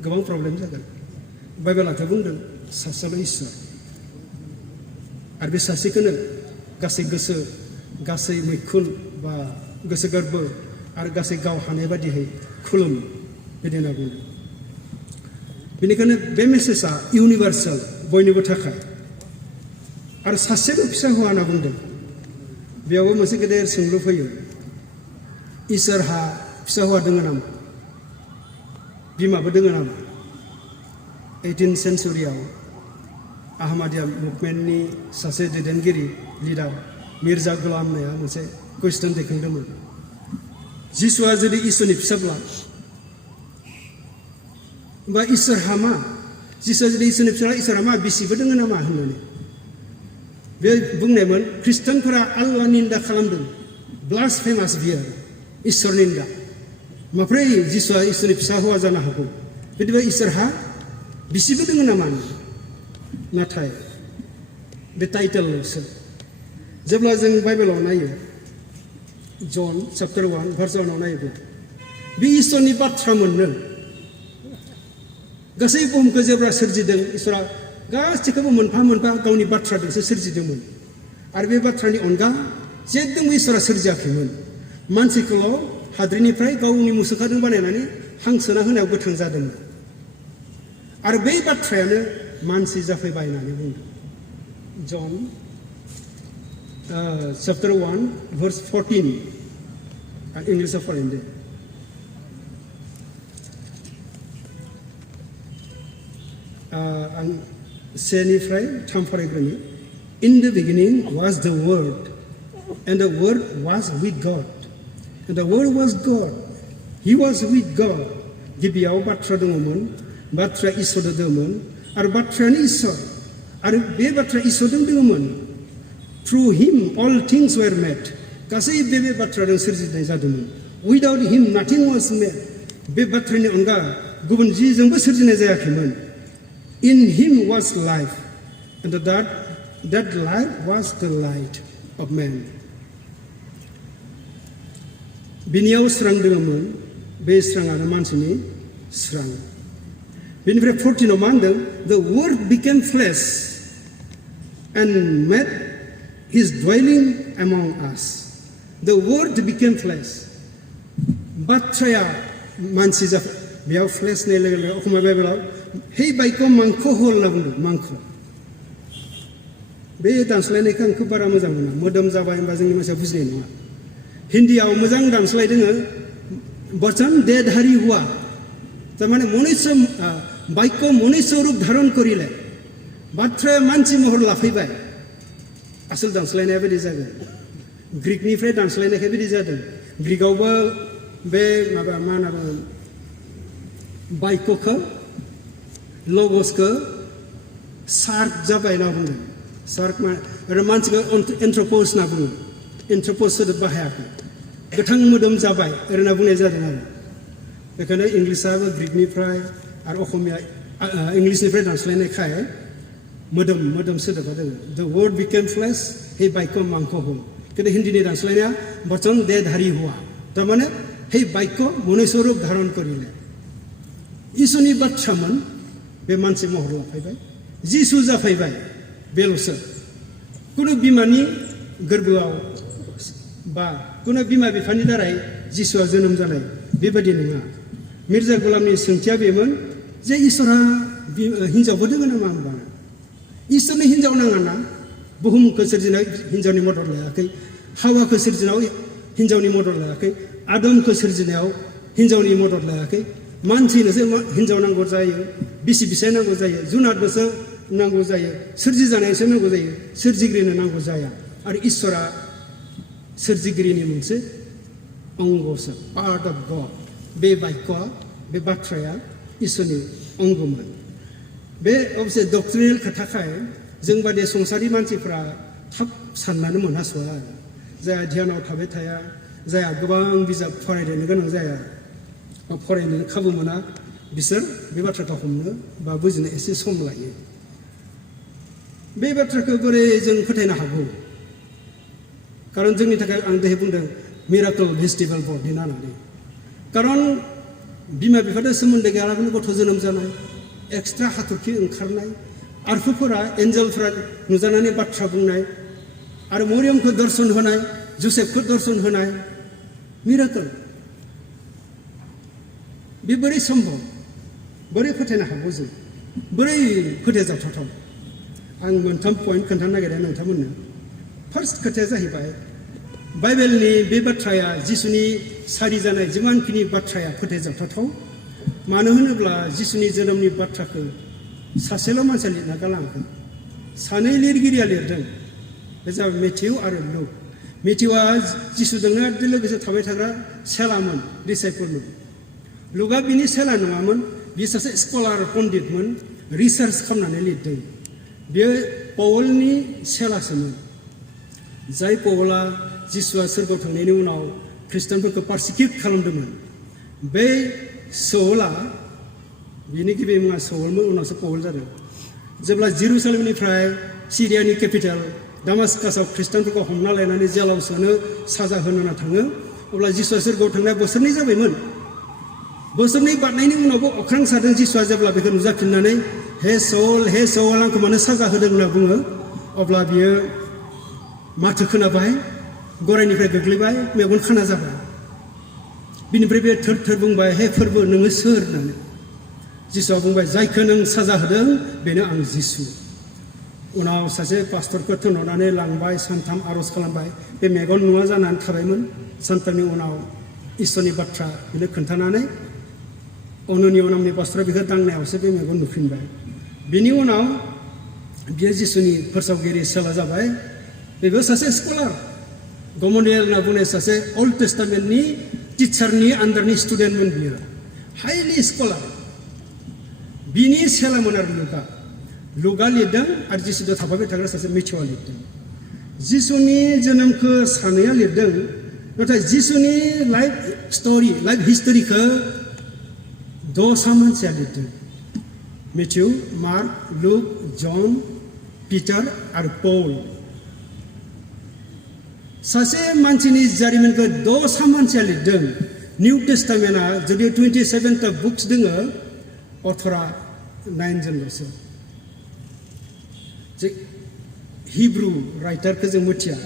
गोबां प्रब्लेम जागोन बाइबेलाथ' बुंदों सासेल' इसोर आरो बे सासेखौनो गासै गोसो गासै मैखुन बा गोसो गोरबो आरो गासै गाव हानाय बादिहै खुलुम बिदि होनना बुंदों बेनिखायनो बे मेसेजआ इउनिभार्सेल बयनिबो थाखाय आरो सासेल' फिसा हौवा होनना बुंदों बेयावबो मोनसे गेदेर सोंलु फैयो इसोरहा फिसा हौवा दङ नामा बिमाबो दङ नामा 18th सेन्चुरियाव आहमादिया मुभमेन्टनि सासे दैदेनगिरि लिडार मिर्जा गुलाम नाया मोनसे कुइसन दैखांदोंमोन जिसुआ जुदि इसोरनि फिसाब्ला बा इसोरहा मा जिसुआ जुदि इसोरनि फिसाब्ला इसोरहा मा बिसिबो दङ नामा होननानै बे बुंनायमोन ख्रिस्टानफोरा आल्ला निन्दा खालामदों ब्लासफेमास बियो इसोर निन्दा माब्रै जिसुआ इसोरनि फिसा हौवा जानो हागौ बिदिबा इसोरहा बिसिबो दङ नामा नाथाय बे टाइटेलसो जेब्ला जों बाइबेलाव नायो जन चैप्टार 1 भार्स 1 आव नायोब्ला बे इसोरनि बाथ्रा मोननो गासै बुहुमखौ जेब्ला सोरजिदों इसोरा गासैखौबो मोनफा मोनफा गावनि बाथ्राजोंसो सोरजिदोंमोन आरो बे बाथ्रानि अनगा जेबो इसोरा सोरजियाखैमोन मानसिखौल' हाद्रिनिफ्राय गावनि मुसुखाजों बानायनानै हां सोना होनायाव गोथां जादोंमोन आरो बै बाथ्रायानो मानसि जाफैबाय होननानै बुंदों जन chapter 1 verse 14 आं इंलिसाव फरायनो दे आं सेनिफ्राय 3 फरायग्रोनि In the beginning was the Word and the Word was with God and the Word was God He was with God गिबियाव बाथ्रा दङमोन बाथ्रा इसोर दङमोन आरो बाथ्रायानो इसोर आरो बे बाथ्रा इसोरजों दङमोन Through him all things were made गासै बे बाथ्राजों सोरजिनाय जादोंमोन Without him nothing was made बे बाथ्रानि अनगा गुबुन जिजोंबो सोरजिनाय जायाखैमोन In him was life and that life was the light of man बिनियाव स्रां दङमोन बे स्राङानो मानसिनि स्रां बेनिफ्राय 14 आव मा होनदों The word became flesh and made his dwelling among us The word became flesh बाथ्राया मानसि जाबाय बेयाव फ्लेश नै लोगो लोगो अखमा बाइबेलाव हे बाइखौ मांख' होनना बुंदों मांख' बे दानस्लायनायखौ आं खोब बारा मोजां मोना मोदोम जाबाय होनबा जोंनि मानसिया बुजिनाय नङा हिन्दीयाव मोजां दानस्लायदों बचन देहधारी हुआ तारमाने मनुष्य बाइखौ मनुष्य रूप धारण करिले बाथ्राया मानसि महर लाफैबाय आसल दानस्लायनाया बायदि जागोन ग्रीकनिफ्राय दानस्लायनायखाय बायदि जादों ग्रीकआवबो बे माबा मा होनना बुङो बाइकखौ लगसखौ सार्क जाबाय होनना बुंदों सार्क आरो मानसिखौ एन्थ्रपस होनना बुङो एन्थ्रपस सोदोब बाहायाखै गोथां मोदोम जाबाय ओरैना बुंनाय जादों आरो बेखायनो इंलिसाबो ग्रीकनिफ्राय आरो असमिया इंलिसनिफ्राय दानस्लायनायखाय मोदोम सोदोबा दोङो the word became flesh हे बाक्य मांख हो किन्तु हिन्दीनि दानस्लायनाया बचन देहधारी हुआ तारमाने हे बाक्य मनुष्य रूप धारण करिले इसोरनि बाथ्रामोन बे मानसि महर लाफैबाय जिसु जाफैबाय बेल'सो कुनु बिमानि गोरबोआव बा कुनु बिमा बिफानि दारै जिसुआ जोनोम जानाय बेबायदि नङा मिर्जा गुलामनि सोंथिया बेमोन जे इसोरा हिन्जावबो दोङो नामा होनबा इसोरनि हिन्जाव नाङाना बुहुमखौ सोरजिनायाव हिन्जावनि मदद लायाखै हावाखौ सोरजिनायाव हिन्जावनि मदद लायाखै आदमखौ सोरजिनायाव हिन्जावनि मदद लायाखै मानसिनोसो हिन्जाव नांगौ जायो बिसि फिसाय नांगौ जायो जुनारनोसो नांगौ जायो सोरजिजानायसो नांगौ जायो सोरजिगिरिनो नांगौ जाया आरो इसोरा सोरजिगिरिनि मोनसे अंगसो पार्ट अफ गड बे बाक्यआ बे बाथ्राया इसोरनि अंगमोन बे अबसे डक्ट्रिनेल खोथाखाय जों बादि संसारि मानसिफ्रा थाब साननानै मोनहासवा आरो जायहा ध्यानाव थाबाय थाया जायहा गोबां बिजाब फरायनो गोनां जाया फरायनो खाबु मोना बिसोर बे बाथ्राखौ हमनो बा बुजिनो एसे सम लायो बे बाथ्राखौ बोरै जों फोथायनो हागौ खारन जोंनि थाखाय आं दहाय बुंदों मिराकल फेस्टिभेल बर्डनि नालाय खारन बिमा बिफाजों सोमोन्दो गैयालाबानो गथ' जोनोम जानाय एक्सट्रा हाथरखि ओंखारनाय आरफुफोरा एन्जेलफोरा नुजानानै बाथ्रा बुंनाय आरो मरियमखौ दर्शन होनाय जुसेफखौ दर्शन होनाय मिराकल बे बोरै सम्भव बोरै फोथायनो हागौ जों बोरै फोथायजाथावथाव आं मोनथाम पइन्ट खोन्थानो नागिरदों नोंथांमोननो फार्स्ट खोथाया जाहैबाय बाइबेलनि बे बाथ्राया जिसुनि सारि जानाय जिमानखिनि बाथ्राया फोथायजाथावथाव मानो होनोब्ला जिसुनि जोनोमनि बाथ्राखौ सासेल' मानसिया लिरना गालाङाखै सानै लिरगिरिया लिरदों बे जाबाय मेथिउ आरो लुक मेथिउआ जिसुजोंनो लोगोसे थाबाय थाग्रा सेलामोन डिसाइपोलमोन लुकआ बिनि सेला नङामोन बियो सासे स्कलार पण्डितमोन रिसार्च खालामनानै लिरदों बियो पौलनि सेलासोमोन जाय पौला जिसुआ सोरगोआव थांनायनि उनाव ख्रिस्टानफोरखौ पारसिकिउट खालामदोंमोन बे सौला बिनि गिबि मुङा सौलमोन उनावसो पौल जादों जेब्ला जेरुसालेमनिफ्राय सिरियानि केपिटेल दामास्कासआव ख्रिस्टानफोरखौ हमना लायनानै जेलाव सोनो साजा होनो थाङो अब्ला जिसुआ सोरगोआव थांनाया बोसोरनै जाबायमोन बोसोरनै बारनायनि उनावबो अख्रां सादों जिसुआ जेब्ला बेखौ नुजाफिननानै हे सौल आंखौ मानो साजा होदों होनना बुङो अब्ला बियो माथो खोनाबाय गरायनिफ्राय गोग्लैबाय मेगन खाना जाबाय बिनिफ्राय बे थोर थोर बुंबाय हे फोरबो नोङो सोर होननानै जिसुआ बुंबाय जायखौ नों साजा होदों बेनो आं जिसु उनाव सासे पास्टरखौ थिनहरनानै लांबाय सानथाम आर'ज खालामबाय बे मेगन नुवा जानानै थाबायमोन सानथामनि उनाव इसोरनि बाथ्रा बेनो खोन्थानानै अनुनि नामनि पास्टरा बेखौ दांनायावसो बे मेगन नुफिनबाय बिनि उनाव बियो जिसुनि फोसावगिरि सेला जाबाय बेबो सासे स्कलार गमनियेल होनना बुंनाय सासे अल्ड टेस्टामेन्टनि टिचारनि आन्डारनि स्टुडेन्टमोन बियो हाइलि स्कलार बिनि सेलामोन आरो लुकआ लिरदों आरो जिसुजों थाफाबाय थाग्रा सासे मेथिउआ लिरदों जिसुनि जोनोमखौ सानैया लिरदों नाथाय जिसुनि लाइफ हिस्ट'रिखौ दसा मानसिया लिरदों मेथिउ मार्क लुक जन पिटार आरो पौल सासे मानसिनि जारिमिनखौ दसा मानसिया लिरदों निउ टेस्टामेन्टआ जुदि 27टा बुक्स दोङो अथरा 9 जनल'सो जे हिब्रु राइटारखौ जों मिथिया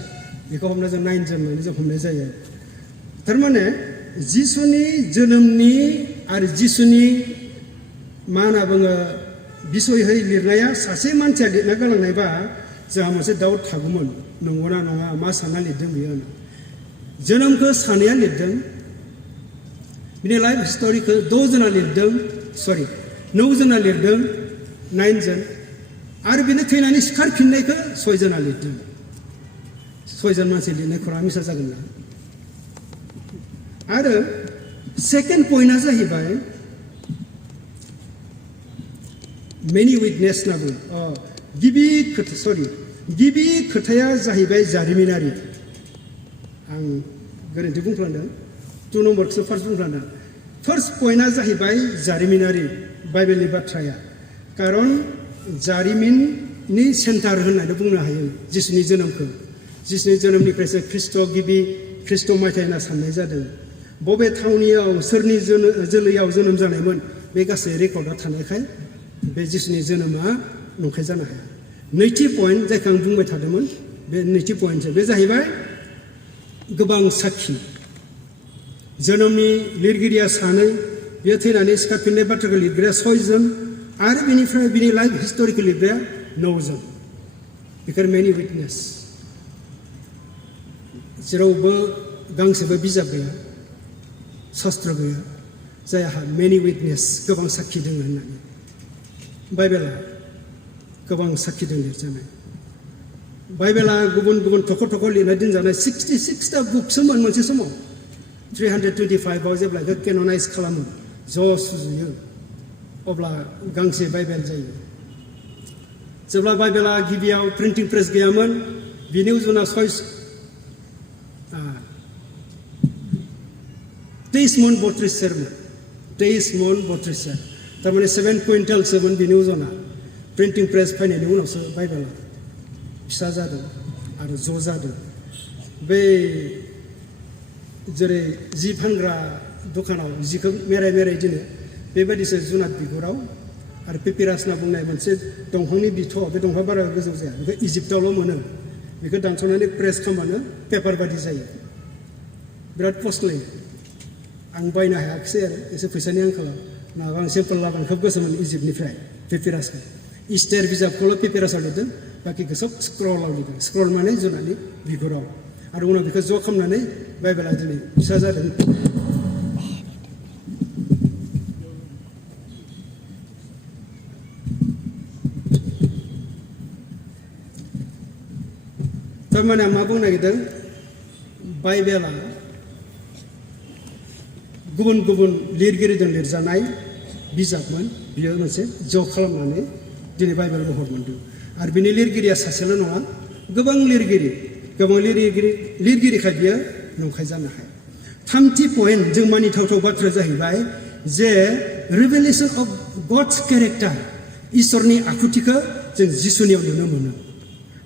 बेखौ हमना जों 9 जन होननानै जों हमनाय जायो थारमाने जिसुनि जोनोमनि आरो जिसुनि मा होनना बुङो बिसयहै लिरनाया सासे मानसिया लिरना गालांनायबा जोंहा मोनसे डाउट थागौमोन नंगौना नङा मा सानना लिरदों बेयो होनना जोनोमखौ सानैया लिरदों बिनि लाइफ हिस्ट'रिखौ 9 जना लिरदों 9 जना लिरदों 9 जन आरो बिनो थैनानै सिखारफिननायखौ 6 जना लिरदों 6 जन मानसि लिरनाय खौरां मिसा जागोन ना आरो सेकेन्ड पइन्टआ जाहैबाय मेनि उइटनेस होनना बुङो गिबि खोथाया जाहैबाय जारिमिनारि आं गोरोन्थि बुंफ्लांदों 2 नम्बरखौसो फार्स्ट बुंफ्लांदों फार्स्ट पइन्टआ जाहैबाय जारिमिनारि बाइबेलनि बाथ्राया खारन जारिमिन नि सेन्टार होननानै बुंनो हायो जिसुनि जोनोमखौ जिसुनि जोनोमनिफ्रायसो ख्रिस्ट' गिबि ख्रिस्ट' मायथाइ होनना साननाय जादों बबे थावनियाव सोरनि जोलैयाव जोनोम जानायमोन बे गासै रेकर्डआ थानायखाय बे जिसुनि जोनोमा नंखाय जानो हाया नैथि पइन्ट जायखौ आं बुंबाय थादोंमोन बे नैथि पइन्टसो बे जाहैबाय गोबां साखि जोनोमनि लिरगिरिया सानै बियो थैनानै सिखारफिननाय बाथ्राखौ लिरग्राया 6 जन आरो बिनिफ्राय बिनि लाइफ हिस्ट'रिखौ लिरग्राया 9 जन बेफोर मेनि उइटनेस जेरावबो गांसेबो बिजाब गैया शास्त्र गैया जायहा मेनि उइटनेस गोबां साखि दङ होननानै बाइबेला गोबां साखि दं लिरजानाय बाइबेला गुबुन गुबुन थख' थख' लिरनाय दोनजानाय 66टा बुकसोमोन मोनसे समाव 325आव जेब्ला बेखौ केन'नाइज खालामो ज' सुजुयो अब्ला गांसे बाइबेल जायो जेब्ला बाइबेला गिबियाव प्रिन्टिं प्रेस गैयामोन बिनि उजुना 23 मन 32 सेरमोन 23 मन 32 सेर थारमाने 7 कुइन्टेलसोमोन बिनि उजना प्रिन्टिं प्रेस फैनायनि उनावसो बाइबेला फिसा जादों आरो ज' जादों बे जेरै जि फानग्रा दखानाव जिखौ मेराय मेराय दिनो बेबायदिसो जुनाद बिगुराव आरो पेपिरास होनना बुंनाय मोनसे दंफांनि बिथ' बे दंफां बारा गोजौ जाया बेखौ इजिप्टआवल' मोनो बेखौ दानस'नानै प्रेस खालामबानो पेपार बायदि जायो बिराद कस्टलि आं बायनो हायाखिसै आरो एसे फैसानि आंखालाव नङाबा आं सेम्पोल लाबोनो खोब गोसोमोन इजिप्टनिफ्राय पेपिरासखौ इस्टार बिजाबखौल' पेपिरासाव लिरदों बाखिखौ सब स्क्रलाव लिरदों स्क्रल माने जुनादनि बिगुराव आरो उनाव बेखौ ज' खालामनानै बाइबेला दिनै फिसा जादों थारमाने आं मा बुंनो नागिरदों बाइबेला गुबुन गुबुन लिरगिरिजों लिरजानाय बिजाबमोन बियो मोनसे ज' खालामनानै दिनै बाइबेल महर मोन्दों आरो बिनि लिरगिरिया सासेल' नङा गोबां लिरगिरिखाय बियो नंखाय जानो हाया थामथि पइन्ट जों मानिथावथाव बाथ्राया जाहैबाय जे रिभेलेसन अफ गडस केरेक्टार इसोरनि आखुथिखौ जों जिसुनियाव नुनो मोनो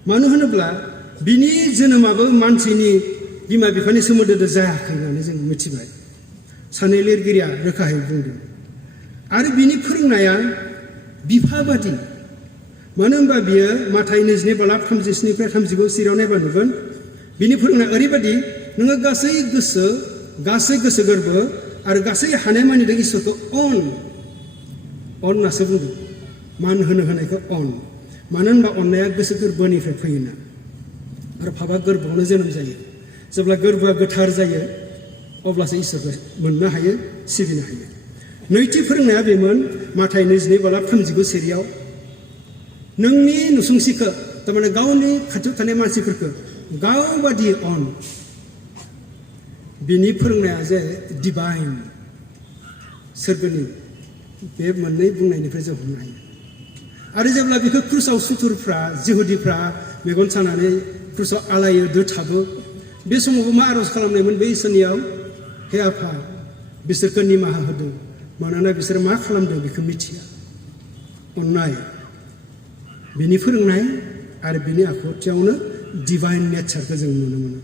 मानो होनोब्ला बिनि जोनोमाबो मानसिनि बिमा बिफानि सोमोन्दो जायाखै होननानै जों मिथिबाय सानै लिरगिरिया रोखायै बुंदों आरो बिनि फोरोंनाया बिफा बादि मानो होनबा बियो माथाइ 22:37-39 सिरियाव नायबा नुगोन बिनि फोरोंनाया ओरैबायदि नोङो गासै गोसो गोरबो आरो गासै हानायमानिजों इसोरखौ अन होननासो बुंदों मान होनायखौ अन मानो होनबा अननाया गोसो गोरबोनिफ्राय फैयोना आरो भाबा गोरबोआवनो जोनोम जायो जेब्ला गोरबोआ गोथार जायो अब्लासो इसोरखौ मोननो हायो सिबिनो हायो नैथि फोरोंनाया बेमोन माथाइ 22:39 सिरियाव नोंनि नसुंसिखौ थारमाने गावनि खाथियाव थानाय मानसिफोरखौ गावबादि अन बिनि फोरोंनाया जे डिभाइन सोरगोनि बे मोननै बुंनायनिफ्राय जों हमनो हायो आरो जेब्ला बेखौ क्रुसाव सुथुरफ्रा जिहुदिफ्रा मेगन सानानै क्रुसाव आलायो दोथाबो बे समावबो मा आर'ज खालामनायमोन बे इसोरनियाव हे आफा बिसोरखौ निमाहा होदों मानोना बिसोर मा खालामदों बेखौ मिथिया अननाय बिनि फोरोंनाय आरो बिनि आखुथियावनो डिभाइन नेचारखौ जों नुनो मोनो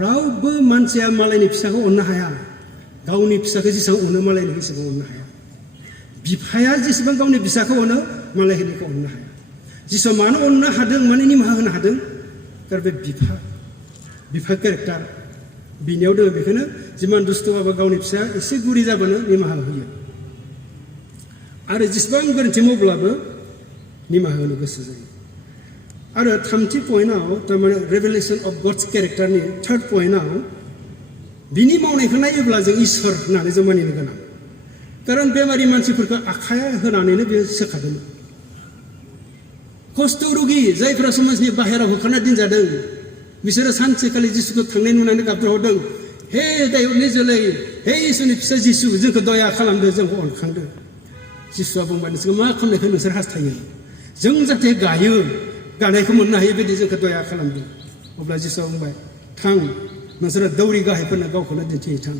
रावबो मानसिया मालायनि फिसाखौ अननो हाया गावनि फिसाखौ जेसेबां अनो मालायनि एसेबां अननो हाया बिफाया जेसेबां गावनि फिसाखौ अनो मालायनिखौ अननो हाया जिसुआ मानो अननो हादों मानो निमाहा होनो हादों कार बे बिफा केरेक्टार बिनियाव दङ बेखौनो जिमान दुस्थ'बाबो गावनि फिसाया एसे गुरै जाबानो निमाहा होयो आरो जेसेबां गोरोन्थि मावब्लाबो निमाहा होनो गोसो जायो आरो थामथि पइन्टआव थारमाने रेभेलेसन अफ गडस केरेक्टारनि थार्ड पइन्टआव बिनि मावनायखौ नायोब्ला जों इसोर होननानै जों मानिनो गोनां कारन बेमारि मानसिफोरखौ आखाइ होनानैनो बे सोखादोंमोन खस्थ' रुगि जायफोरा समाजनि बाहेराव होखारना दोनजादों बिसोरो सानसेखालि जिसुखौ थांनाय नुनानै गाबज्रिहरदों हे दायुदनि जोलै हे इसोरनि फिसा जिसु जोंखौ दया खालामदो जोंखौ अनखांदो जिसुआ बुंबाय नोंसोरखौ मा खालामनायखौ नोंसोर हास्थायो जों जाहाथे गायो गानायखौ मोननो हायो बिदि जोंखौ दया खालामदो अब्ला जिसुआ बुंबाय थां नोंसोरो दौरि गाहायफोरनो गावखौनो दिन्थिहैथां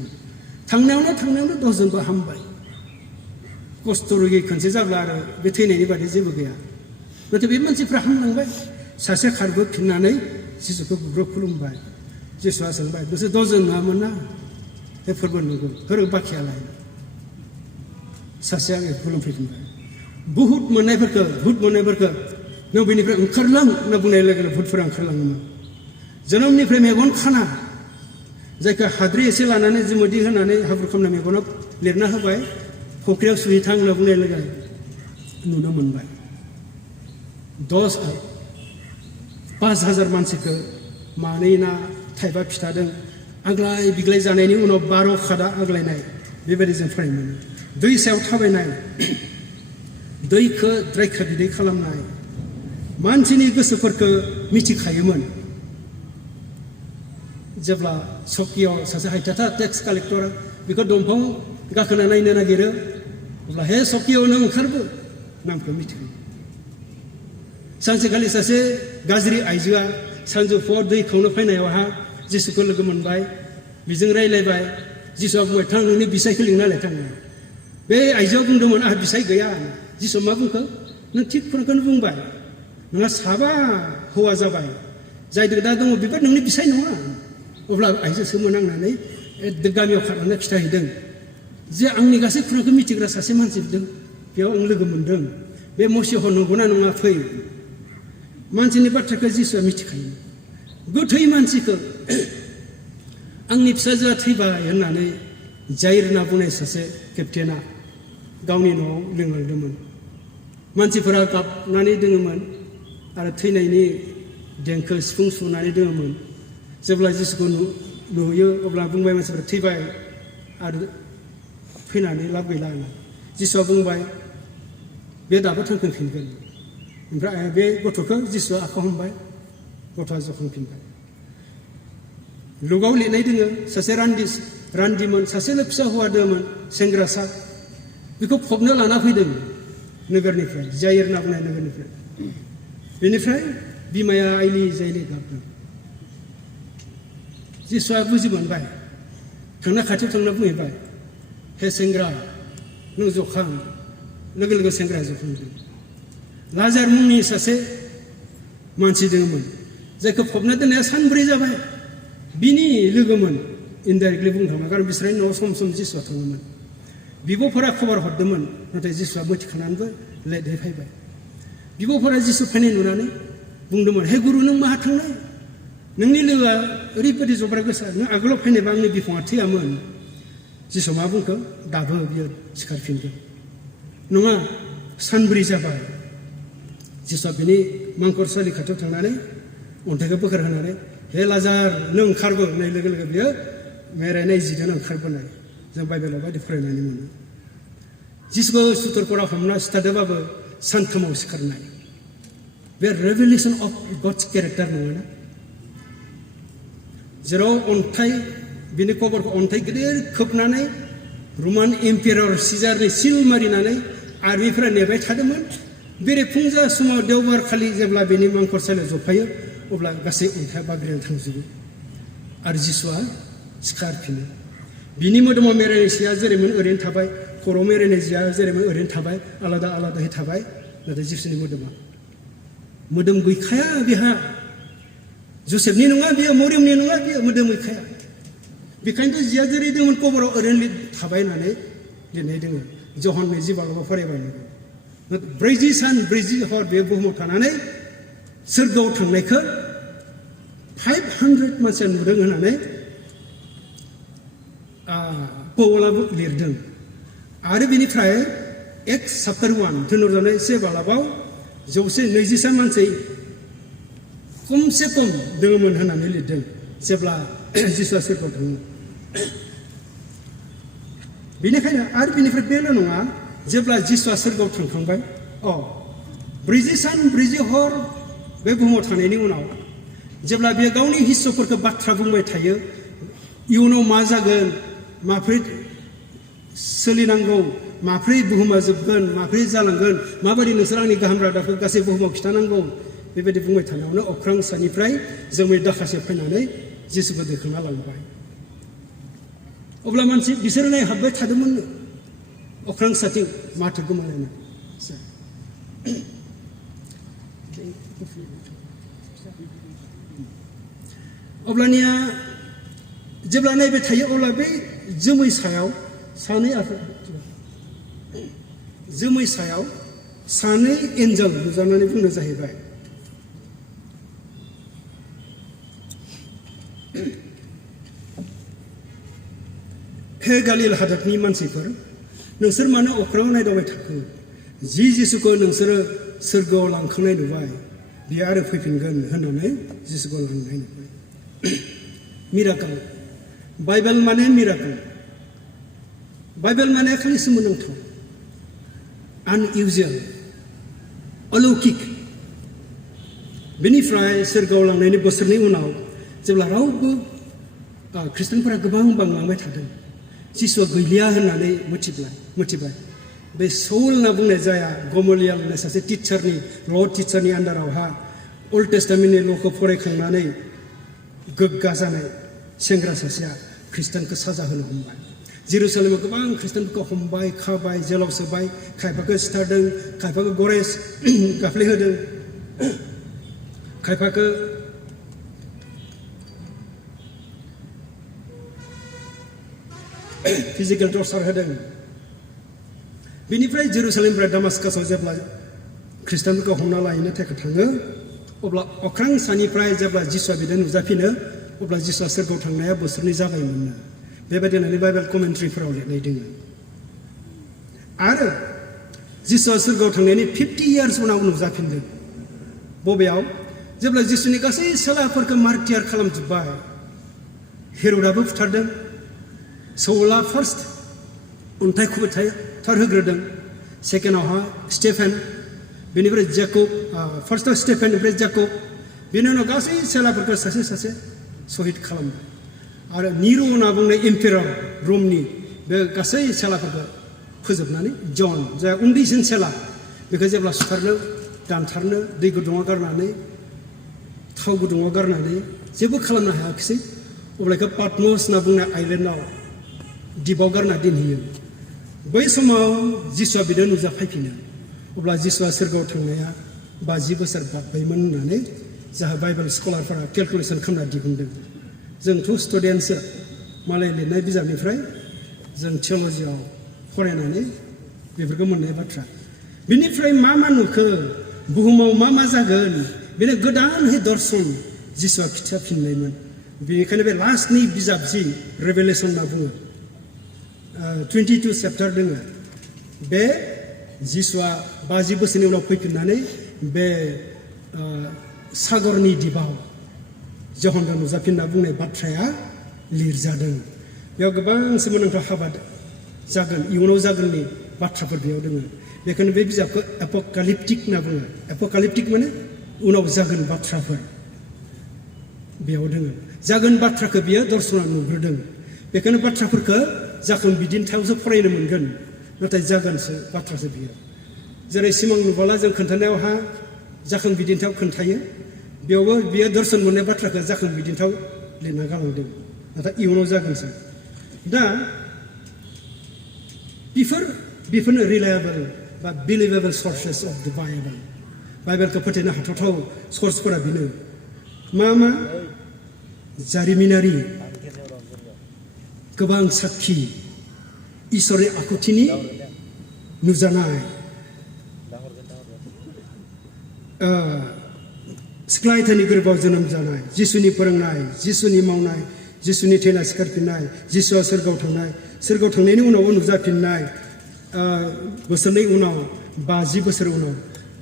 थांनायावनो दसजनबो हामबाय खस्थ' रुगि खनसे जाब्ला आरो बे थैनायनि बादै जेबो गैया नाथाय बे मानसिफ्रा हामलांबाय सासे खारबोफिननानै जिसुखौ गुग्रुब खुलुमबाय जिसुआ सोंबाय नोंसोर दजन नङामोन ना बे फोरबो नंगौ होरो बाखियालाय सासेया आंखौ खुलुमफैफिनबाय बुहुत मोननायफोरखौ नों बेनिफ्राय ओंखारलां होनना बुंनाय लोगो लोगो भुतफोरा ओंखारलाङोमोन जोनोमनिफ्राय मेगन खाना जायखौ हाद्रि एसे लानानै जुमुदै होनानै हाब्रु खालामना मेगनाव लिरना होबाय फख्रियाव सुहैथां होनना बुंनाय लोगो नुनो मोनबाय 5,000 मानसिखौ मानै ना थाइबा फिथादों आग्लाय बिग्लाय जानायनि उनाव 12 खादा आग्लायनाय बेबायदि जों फरायनो मोनो दै सायाव थाबायनाय दैखौ द्रायखा बिदै खालामनाय मानसिनि गोसोफोरखौ मिथिखायोमोन जेब्ला सकियाव सासे हायथाथा टेक्स कालेक्टरा बेखौ दंफां गाखोना नायनो नागिरो अब्ला हे सकियाव नों ओंखारबो नामखौ मिथिगौ सानसेखालि सासे गाज्रि आइजोआ सानजौफुआव दै खावनो फैनायावहा जिसुखौ लोगो मोनबाय बिजों रायलायबाय जिसुआ बुंबाय थां नोंनि बिसायखौ लिंनालाय थां बे आइजोआ बुंदोंमोन आंहा बिसाय गैया जिसुआ मा बुंखो नों थिग खोथाखौनो बुंबाय नोंहा साबा हौवा जाबाय जायदो दा दङ बेबो नोंनि बिसाय नङा अब्ला आइजो सोमोनांनानै गामियाव खारनानै खिथाहैदों जे आंनि गासै खुरांखौ मिथिग्रा सासे मानसि बेयाव आं लोगो मोन्दों बे मसीह नंगौना नङा फै मानसिनि बाथ्राखौ जिसुआ मिथिखायो गोथै मानसिखौ आंनि फिसाजोआ थैबाय होननानै जायर होनना बुंनाय सासे केप्टेना गावनि न'आव लिंलांदोंमोन मानसिफोरा गाबनानै दोङोमोन आरो थैनायनि देंखो सिफुं सुनानै दोङोमोन जेब्ला जिसुखौ नुयो अब्ला बुंबाय मानसिफोरा थैबाय आरो फैनानै लाब गैला होनना जिसुआ बुंबाय बे दाबो थांफिनगोन ओमफ्राय बे गथ'खौ जिसुआ आखायाव हमबाय गथ'आ जखांफिनबाय लुगाव लिरनाय दोङो सासे रान्दिमोन सासेल' फिसा हौवा दंमोन सेंग्रासा बेखौ फबनो लाना फैदों नोगोरनिफ्राय जायर होनना बुंनाय नोगोरनिफ्राय बेनिफ्राय बिमाया आइलि जायलि गाबदों जिसुआ बुजि मोनबाय थांना खाथियाव थांना बुंहैबाय हे सेंग्रा नों जखां लोगो लोगो सेंग्राया जखांदों लाजार मुंनि सासे मानसि दङमोन जायखौ फबना दोननाया सानब्रै जाबाय बिनि लोगोमोन इनडाइरेक्टलि बुंनो थाङोब्ला खारन बिसोरनि न'आव सम सम जिसुआ थाङोमोन बिब'फोरा खबर हरदोंमन नाथाय जिसुआ मिथिखानानैबो लेटहै फैबाय बिब'फोरा जिसु फैनाय नुनानै बुंदोंमोन हे गुरु नों माहा थांनाय नोंनि लोगोआ ओरैबायदि जब्रा गोसा नों आगोलाव फैनायबा आंनि बिफाङा थैयामोन जिसु मा बुंखो दाबो बियो सिखारफिनगोन नङा सानब्रै जाबाय जिसुआ बिनि मांखरसालि खाथियाव थांनानै अन्थाइखौ बोखार होनानै हे लाजार नों ओंखारबो होननाय लोगो लोगो बियो मेरायनाय जिजों ओंखारबोनाय जों बाइबेलाव बायदि फरायनानै मोनो जिसुखौ सुथुरफोरा हमना सिथारदोंबाबो सानथामाव सिखारनाय बे रेभेलेसन अफ गडस केरेक्टार नङाना जेराव अन्थाइ बिनि कबरखौ अन्थाइ गिदिर खोबनानै रमान एम्पियार सिजारनि सिल मारिनानै आर्मिफोरा नेबाय थादोंमोन बेरेफुंजा समाव देवबार खालि जेब्ला बेनि मांखरसालियाव जफायो अब्ला गासै अन्थाइया बाग्रिनानै थांजोबो आरो जिसुआ सिखारफिनो बिनि मोदोमाव मेरायनाय सिया जेरैमोन ओरैनो थाबाय खर'आव मेरायनाय जिया जेरैमोन ओरैनो थाबाय आलादा आलादायै थाबाय नाथाय जिसुनि मोदोम गैखाया बेहा जसेफनि नङा बियो मरियमनि नङा बियो मोदोम गैखाया बेखायनोथ' जिया जेरै दंमोन कबराव ओरैनो थाबाय होननानै लिरनाय दोङो जहन 25 फरायबाय 40 सान 40 हर बे बुहुमाव थानानै सोरगोआव थांनायखौ 500 मानसिया नुदों होननानै पौलाबो लिरदों आरो बेनिफ्राय एक्स चैप्टार 1 धुनरजानाय 1 बालाबाव 123 मानसि खमसे खम दङमोन होननानै लिरदों जेब्ला जिसुआ सोरगोआव थाङो बेनिखायनो आरो बेनिफ्राय बेल' नङा जेब्ला जिसुआ सोरगोआव थांखांबाय 40 सान 40 हर बे बुहुमाव थानायनि उनाव जेब्ला बे गावनि हिस्स'फोरखौ बाथ्रा बुंबाय थायो इयुनाव मा जागोन माब्रै सोलिनांगौ माब्रै बुहुमा जोबगोन माब्रै जालांगोन माबायदि नोंसोर आंनि गाहाम रादाबखौ गासै बुहुमाव खिथानांगौ बेबायदि बुंबाय थानायावनो अख्रां सानिफ्राय जोमै दाखासे फैनानै जिसुखौ दैखांना लांबाय अब्ला मानसि बिसोरो नायहाबबाय थादोंमोननो अख्रां साथिं माथो गोमालायनाय अब्लानिया जेब्ला नायबाय थायो अब्ला बे जोमै सायाव सानै एन्जेल नुजानानै बुंनो जाहैबाय हे गालिल हादोरनि मानसिफोर नोंसोर मानो अख्राङाव नायदावबाय थाखो जि जिसुखौ नोंसोरो सोरगोआव लांखांनाय नुबाय बियो आरो फैफिनगोन होननानै जिसुखौ लांनाय नुबाय मिराकल बाइबेल माने मिराकल बाइबेल माने खालि सोमोनांथाव आनइउजुअल अलौकिक बेनिफ्राय सोरगोआव लांनायनि बोसोरनि उनाव जेब्ला रावबो खृष्टानफोरा गोबां बांलांबाय थादों जिसुआ गैलिया होननानै मिथिबाय बे सौल होनना बुंनाय जाया गमलियाल होननाय सासे टिचारनि आन्डारावहा अल्ड टेस्टामेन्टनि ल'खौ फरायखांनानै गोग्गा जानाय सेंग्रा सासेया खृष्टानखौ साजा होनो हमबाय जेरुसालेमाव गोबां खृष्टानफोरखौ हमबाय खाबाय जेलाव सोबाय खायफाखौ सिथारदों खायफाखौ गराय गाफ्लेहोदों खायफाखौ फिजिकेल टर्चार होदों बेनिफ्राय जेरुसालेमनिफ्राय दामास्कासआव जेब्ला खृष्टानफोरखौ हमना लायनो थाखाय थाङो अब्ला अख्रां सानिफ्राय जेब्ला जिसुआ बिदि नुजाफिनो अब्ला जिसुआ सोरगोआव थांनाया बोसोरनै जाबायमोननो बेबायदि होननानै बाइबेल कमेन्ट्रिफोराव लिरनाय दङ आरो जिसुआ सोरगोआव थांनायनि 50 इयार्स उनाव नुजाफिनदों बबेयाव जेब्ला जिसुनि गासै सेलाफोरखौ मार्टियार खालामजोब्बाय हेर'दाबो बुथारदों सौला फार्स्ट अन्थाइ खुबैथार होग्रोदों सेकेन्डआवहा स्टेफेन बेनिफ्राय जेकब फार्स्टआव स्टेफेन ओमफ्राय जेकब बेनि उनाव गासै सेलाफोरखौ सासे सासे सहिद खालामबाय आरो निरु होनना बुंनाय एम्पेरार रमनि बे गासै सेलाफोरखौ फोजोबनानै जन जाय उन्दैसिन सेला बेखौ जेब्ला सुथारनो दानथारनो दै गुदुङाव गारनानै थाव गुदुङाव गारनानै जेबो खालामनो हायाखिसै अब्ला बेखौ पाटमस होनना बुंनाय आइलेण्डआव दिपआव गारना दोनहैयो बै समाव जिसुआ बिदिनो नुजाफैफिनो अब्ला जिसुआ सोरगोआव थांनाया 50 बोसोर बारबायमोन होननानै जाहा बाइबेल स्कलारफोरा केलकुलेसन खालामना दिहुनदों जोंथ' स्टुडेन्टसो मालाय लिरनाय बिजाबनिफ्राय जों थिय'लजियाव फरायनानै बेफोरखौ मोननाय बाथ्रा बिनिफ्राय मा नुखो बुहुमाव मा जागोन बेनो गोदानहै दर्शन जिसुआ खिथाफिननायमोन बेनिखायनो बे लास्टनि बिजाब जि रेभेलेसन होनना बुङो 22 चेप्टार दङ बे जिसुआ 50 बोसोरनि उनाव फैफिननानै बे सागरनि दिपआव जहनजों नुजाफिनना बुंनाय बाथ्राया लिरजादों बेयाव गोबां सोमोनांथाव हाबा जागोन इयुनाव जागोननि बाथ्राफोर बेयाव दङ बेखायनो बे बिजाबखौ एप'कालिप्टिक होनना बुङो एप'कालिप्टिक माने उनाव जागोन बाथ्राफोर बेयाव दङ जागोन बाथ्राखौ बियो दर्शना नुग्रोदों बेखायनो बाथ्राफोरखौ जागोन बिदिन्थियावसो फरायनो मोनगोन नाथाय जागोनसो बाथ्रासो बियो जेरै सिमां नुबोला जों खोन्थानायावहा जागोन बिदिन्थियाव खोन्थायो बेयावबो बियो दर्शन मोननाय बाथ्राखौ जागोन बिदिन्थियाव लिरना गालांदों नाथाय इयुनाव जागोनसो दा बेफोरनो रिलायेबल बा बिलिभेबल सर्सेस अफ द बाइबेलखौ फोथायनो हाथावथाव सर्सफोरा बेनो मा जारिमिनारि गोबां साक्षी इसोरनि आखुथिनि नुजानाय सिख्ला आयथानि गोरबोआव जोनोम जानाय जिसुनि फोरोंनाय जिसुनि मावनाय जिसुनि थैना सिखारफिननाय जिसुआ सोरगोआव थांनायनि उनावबो नुजाफिननाय बोसोरनै उनाव 50 बोसोर उनाव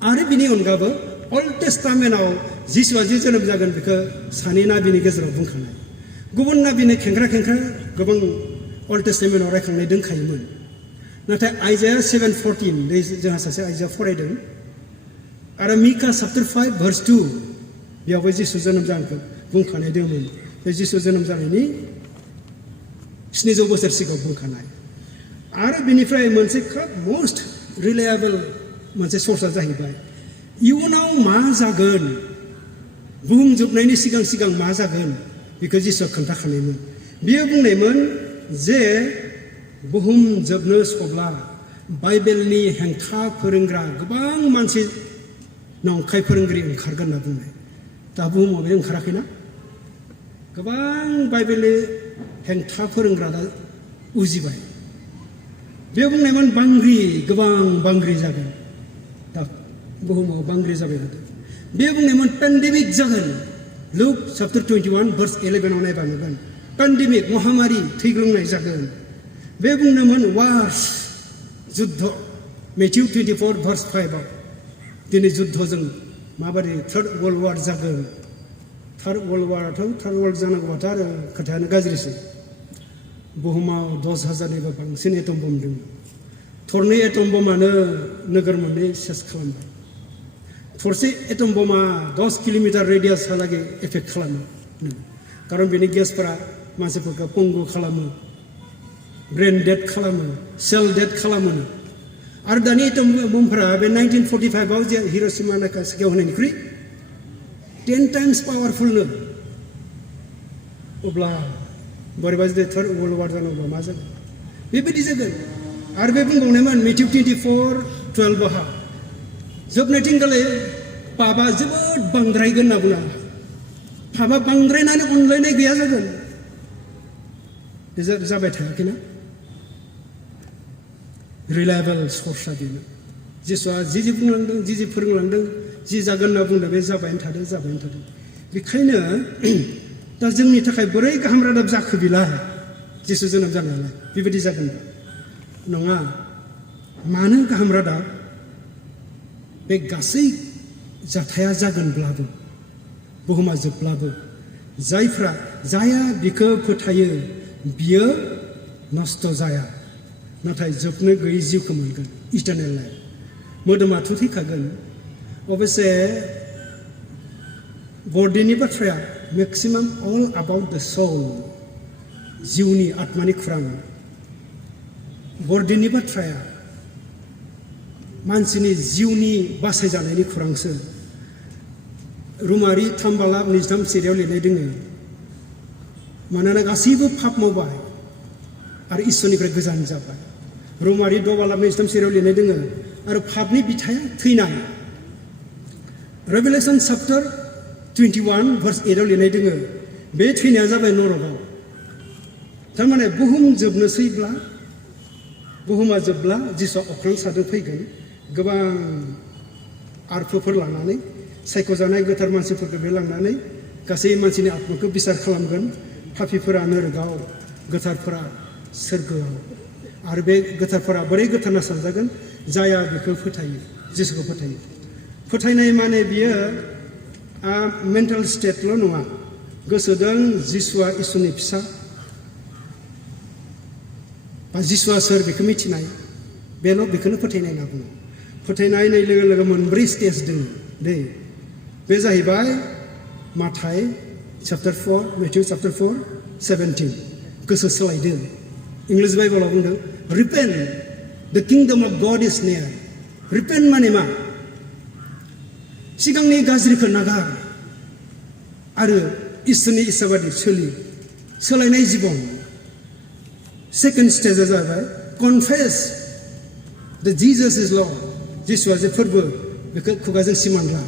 आरो बिनि अनगाबो अल्ड टेस्टामेन्टआव जिसुआ जे जोनोम जागोन बेखौ सानै नाबिनि गेजेराव बुंखानाय गुबुन नाबिनि खेंख्रा गोबां अल्ड टेस्टामेन्टआव रायखांनाय दंखायोमोन नाथाय आइजाया 7:14 जोंहा सासे आइजाया फरायदों आरो मिका चैप्टार 5 verse 2 बेयावबो जिसु जोनोम जानायखौ बुंखानाय दंमोन बे जिसु जोनोम जानायनि 700 बोसोर सिगाङाव बुंखानाय आरो बिनिफ्राय मोनसे खोब मोस्ट रिलायेबल मोनसे सर्सआ जाहैबाय इयुनाव मा जागोन बुहुम जोबनायनि सिगां मा जागोन बेखौ जिसुआ खोन्थाखानायमोन बियो बुंनायमोन जे बुहुम जोबनो सब्ला बाइबेलनि हेंथा फोरोंग्रा गोबां मानसि नंखाय फोरोंगिरि ओंखारगोन होनना बुंनाय दा बुहुमाव बे ओंखाराखैना गोबां बाइबेलनि हेंथा फोरोंग्रा दा उजिबाय बे बुंनायमोन बांग्रि गोबां बांग्रि जागोन दा बुहुमाव बांग्रि जाबाय थादों बे बुंनायमोन पेन्डेमिक जागोन लुक चैप्टार 21 verse 11 आव नायबा नुगोन पेन्डेमिक महामारी थैग्लुंनाय जागोन बे बुंनायमोन वार्स जुद्ध मेथ्यु 24 verse 5 आव दिनै जुद्धजों माबायदि थार्ड वर्ल्ड वार जागोन थार्ड वर्ल्ड वाराथ' थार्ड वर्ल्ड जानांगौबाथ' आरो खोथायानो गाज्रिसै बुहुमाव 10,000निबो बांसिन एटम बम दङ थरनै एटम बमानो नोगोर मोननै सेस खालामबाय थरसे एटम बमा 10 किल'मिटार रेडियासहालागै एफेक्ट खालामो खारन बेनि गेसफोरा मानसिफोरखौ पंगु खालामो ब्रेन डेड खालामो सेल डेड खालामो आरो दानि एटम बमफोरा बे 1945 आव जे हिर'शिमा नागासाकिआव होनायनिख्रुइ 10 times पावारफुलनो अब्ला बोरैबा जुदि थार्ड वर्ल्ड वार जानांगौब्ला मा जागोन बेबायदि जागोन आरो बे बुंबावनायमोन मेथ्यु 24:12 आवहा जोबनायथिंगाले पापा जोबोद बांद्रायगोन होनना बुङा पापा बांद्रायनानै अनलायनाय गैया जागोन बे जाबाय थायाखैना रिलायेबल सर्सआ बेनो जिसुआ जि बुंलांदों जि फोरोंलांदों जि जागोन होनना बुंदों बे जाबायनो थादों बेखायनो दा जोंनि थाखाय बोरै गाहाम रादाब जाखो बिला जिसु जोनोम जानायालाय बेबायदि जागोन नङा मानो गाहाम रादाब बे गासै जाथाया जागोनब्लाबो बुहुमा जोबब्लाबो जाया बिखौ फोथायो बियो नस्त जाया नाथाय जोबनो गैयै जिउखौ मोनगोन इटारनेल लाइफ मोदोमाथ' थैखागोन अबयसे बरदिनि बाथ्राया मेक्सिमाम अल अबाउट द सोल जिउनि आत्मानि खुरां बरदिनि बाथ्राया मानसिनि जिउनि बासायजानायनि खुरांसो रुमारि 3:23 सिरियाव लिरनाय दोङो मानोना गासैबो पाप मावबाय आरो इसोरनिफ्राय गोजान जाबाय रुमारि 6:23 सिरियाव लिरनाय दोङो आरो पापनि बिथाया थैनाय रेभेलेशन चैप्टार 21 verse 8 आव लिरनाय दोङो बे थैनाया जाबाय नरकआव थारमाने बुहुम जोबनोसैब्ला बुहुमा जोबब्ला जिसुआ अख्रां साजों फैगोन गोबां आरफोफोर लानानै सायख'जानाय गोथार मानसिफोरखौ बे लांनानै गासै मानसिनि आत्माखौ बिसार खालामगोन पापिफोरा नरकआव गोथारफोरा सोरगोआव आरो बे गोथारफोरा बोरै गोथारना सानजागोन जाया बेखौ फोथायो जिसुखौ फोथायो फोथायनाय माने बियो मेन्टेल स्टेटल' नङा गोसोदों जिसुआ इसोरनि फिसा बा जिसुआ सोर बेखौ मिथिनाय बेल' बेखौनो फोथायनाय होनना बुङो फोथायनाय लोगो लोगो मोनब्रै स्टेज दङ दै बे जाहैबाय माथाय चैप्टार 4 मेथ्यु चैप्टार 4:17 गोसो सोलायदों इंलिश बाइबलाव बुंदों रिपेन्ट द kingdom of God is near repent माने मा सिगांनि गाज्रिखौ नागार आरो इसोरनि इस्सा बायदि सोलायनाय जिबन सेकेन्ड स्टेजआ जाबाय कनफेस द जिजास इज लर्ड जिसुआ जे फोरबो बेखौ खुगाजों सिमान ला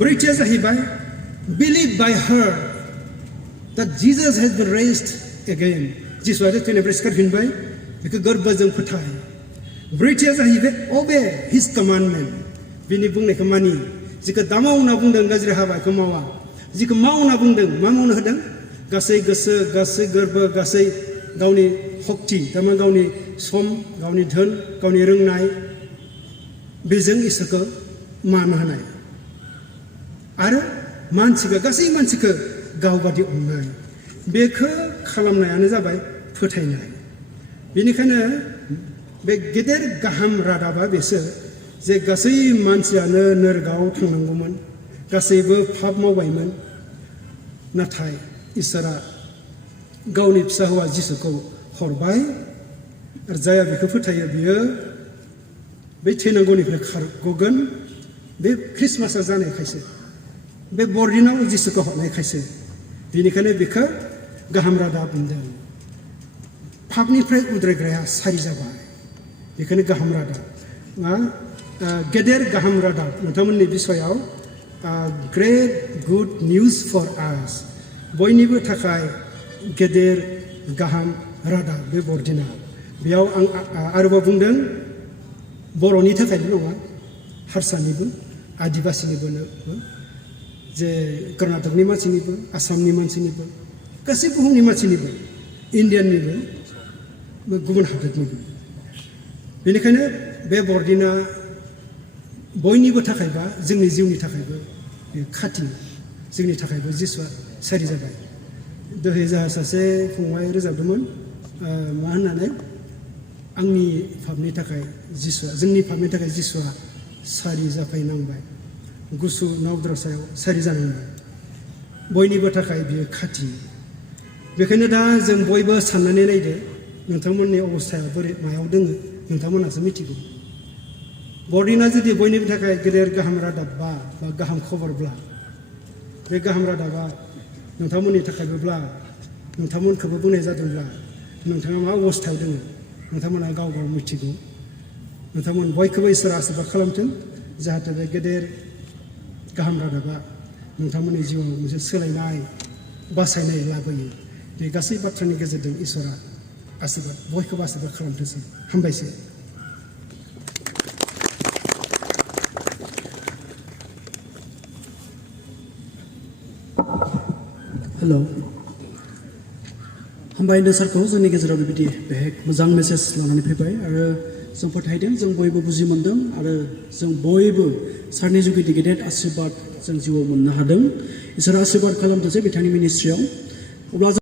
ब्रैथिया जाहैबाय believe by heart that Jesus has been raised again जिसुआ जे थैनायनिफ्राय सिखारफिनबाय बेखौ गोरबोजों फोथाय ब्रैथिया जाहैबाय अबे हिज कमान्डमेन्ट बिनि बुंनायखौ मानि जिखौ दा मावना बुंदों गाज्रि हाबाखौ मावा जिखौ मावना बुंदों मा मावनो होदों गासै गोसो गासै गोरबो गासै गावनि शक्ति थारमाने गावनि सम गावनि धोन गावनि रोंनाय बेजों इसोरखौ मान होनाय आरो मानसिखौ गासै मानसिखौ गावबादि अननाय बेखौ खालामनायानो जाबाय फोथायनाय बेनिखायनो बे गेदेर गाहाम रादाबा बेसो जे गासै मानसियानो नरकआव थांनांगौमोन गासैबो पाप मावबायमोन नाथाय इसोरा गावनि फिसा हौवा जिसुखौ हरबाय आरो जाया बेखौ फोथायो बियो बे थैनांगौनिफ्राय खारग'गोन बे ख्रिस्टमासआ जानायखायसो बे बरदिनाव जिसुखौ हरनायखायसो बेनिखायनो बेखौ गाहाम रादाब बुंदों पापनिफ्राय उद्रायग्राया सारि जाबाय बेखायनो गाहाम रादाब गेदेर गाहाम रादाब नोंथांमोननि बिसयाव ग्रेट गुड निउज फर आस बयनिबो थाखाय गेदेर गाहाम रादाब बे बरदिना बेयाव आं आरोबाव बुंदों बर'नि थाखायल' नङा हारसानिबो आदिबासिनिबो जे कर्नाटकनि मानसिनिबो आसामनि मानसिनिबो गासै बुहुमनि मानसिनिबो इन्डियाननिबो गुबुन हादोरनिबो बेनिखायनो बे बरदिना बयनिबो थाखायबा जोंनि जिउनि थाखायबो खाथि जोंनि थाखायबो जिसुआ सारि जाबाय दहाय जोंहा सासे फंबाय रोजाबदोंमोन मा होननानै आंनि पापनि थाखाय जिसुआ जोंनि पापनि थाखाय जिसुआ सारि जाफैनांबाय गुसु नावद्रासायाव सारि जानांबाय बयनिबो थाखाय बियो खाथि बेखायनो दा जों बयबो साननानै नायदो नोंथांमोननि अबस्थाया बोरै मायाव दोङो नोंथांमोनासो मिथिगौ बरदिना जुदि बयनिबो थाखाय गेदेर गाहाम रादाब बा गाहाम खबरब्ला बे गाहाम रादाबा नोंथांमोननि थाखायबोब्ला नोंथांमोनखौबो बुंनाय जादोंब्ला नोंथाङा मा अबस्थायाव दङ नोंथांमोना गाव गाव मिथिगौ नोंथांमोन बयखौबो इसोरा आशीर्बाद खालामथों जाहाथे बे गेदेर गाहाम रादाबा नोंथांमोननि जिउआव मोनसे सोलायनाय बासायनाय लाबोयो बे गासै बाथ्रानि गेजेरजों इसोरा आशीर्बाद बयखौबो आशीर्बाद खालामथोंसै हामबायसै हेलौ हामबायनो सारखौ जोंनि गेजेराव बेबायदि बेहाय मोजां मेसेज लानानै फैबाय आरो जों फोथायदों जों बयबो बुजि मोनदों आरो जों बयबो सारनि जुगिदि गेदेर आशीर्बाद जों जिउआव मोननो हादों इसोरा आशीर्बाद खालामथोंसै बिथांनि मिनिस्ट्रियाव अब्ला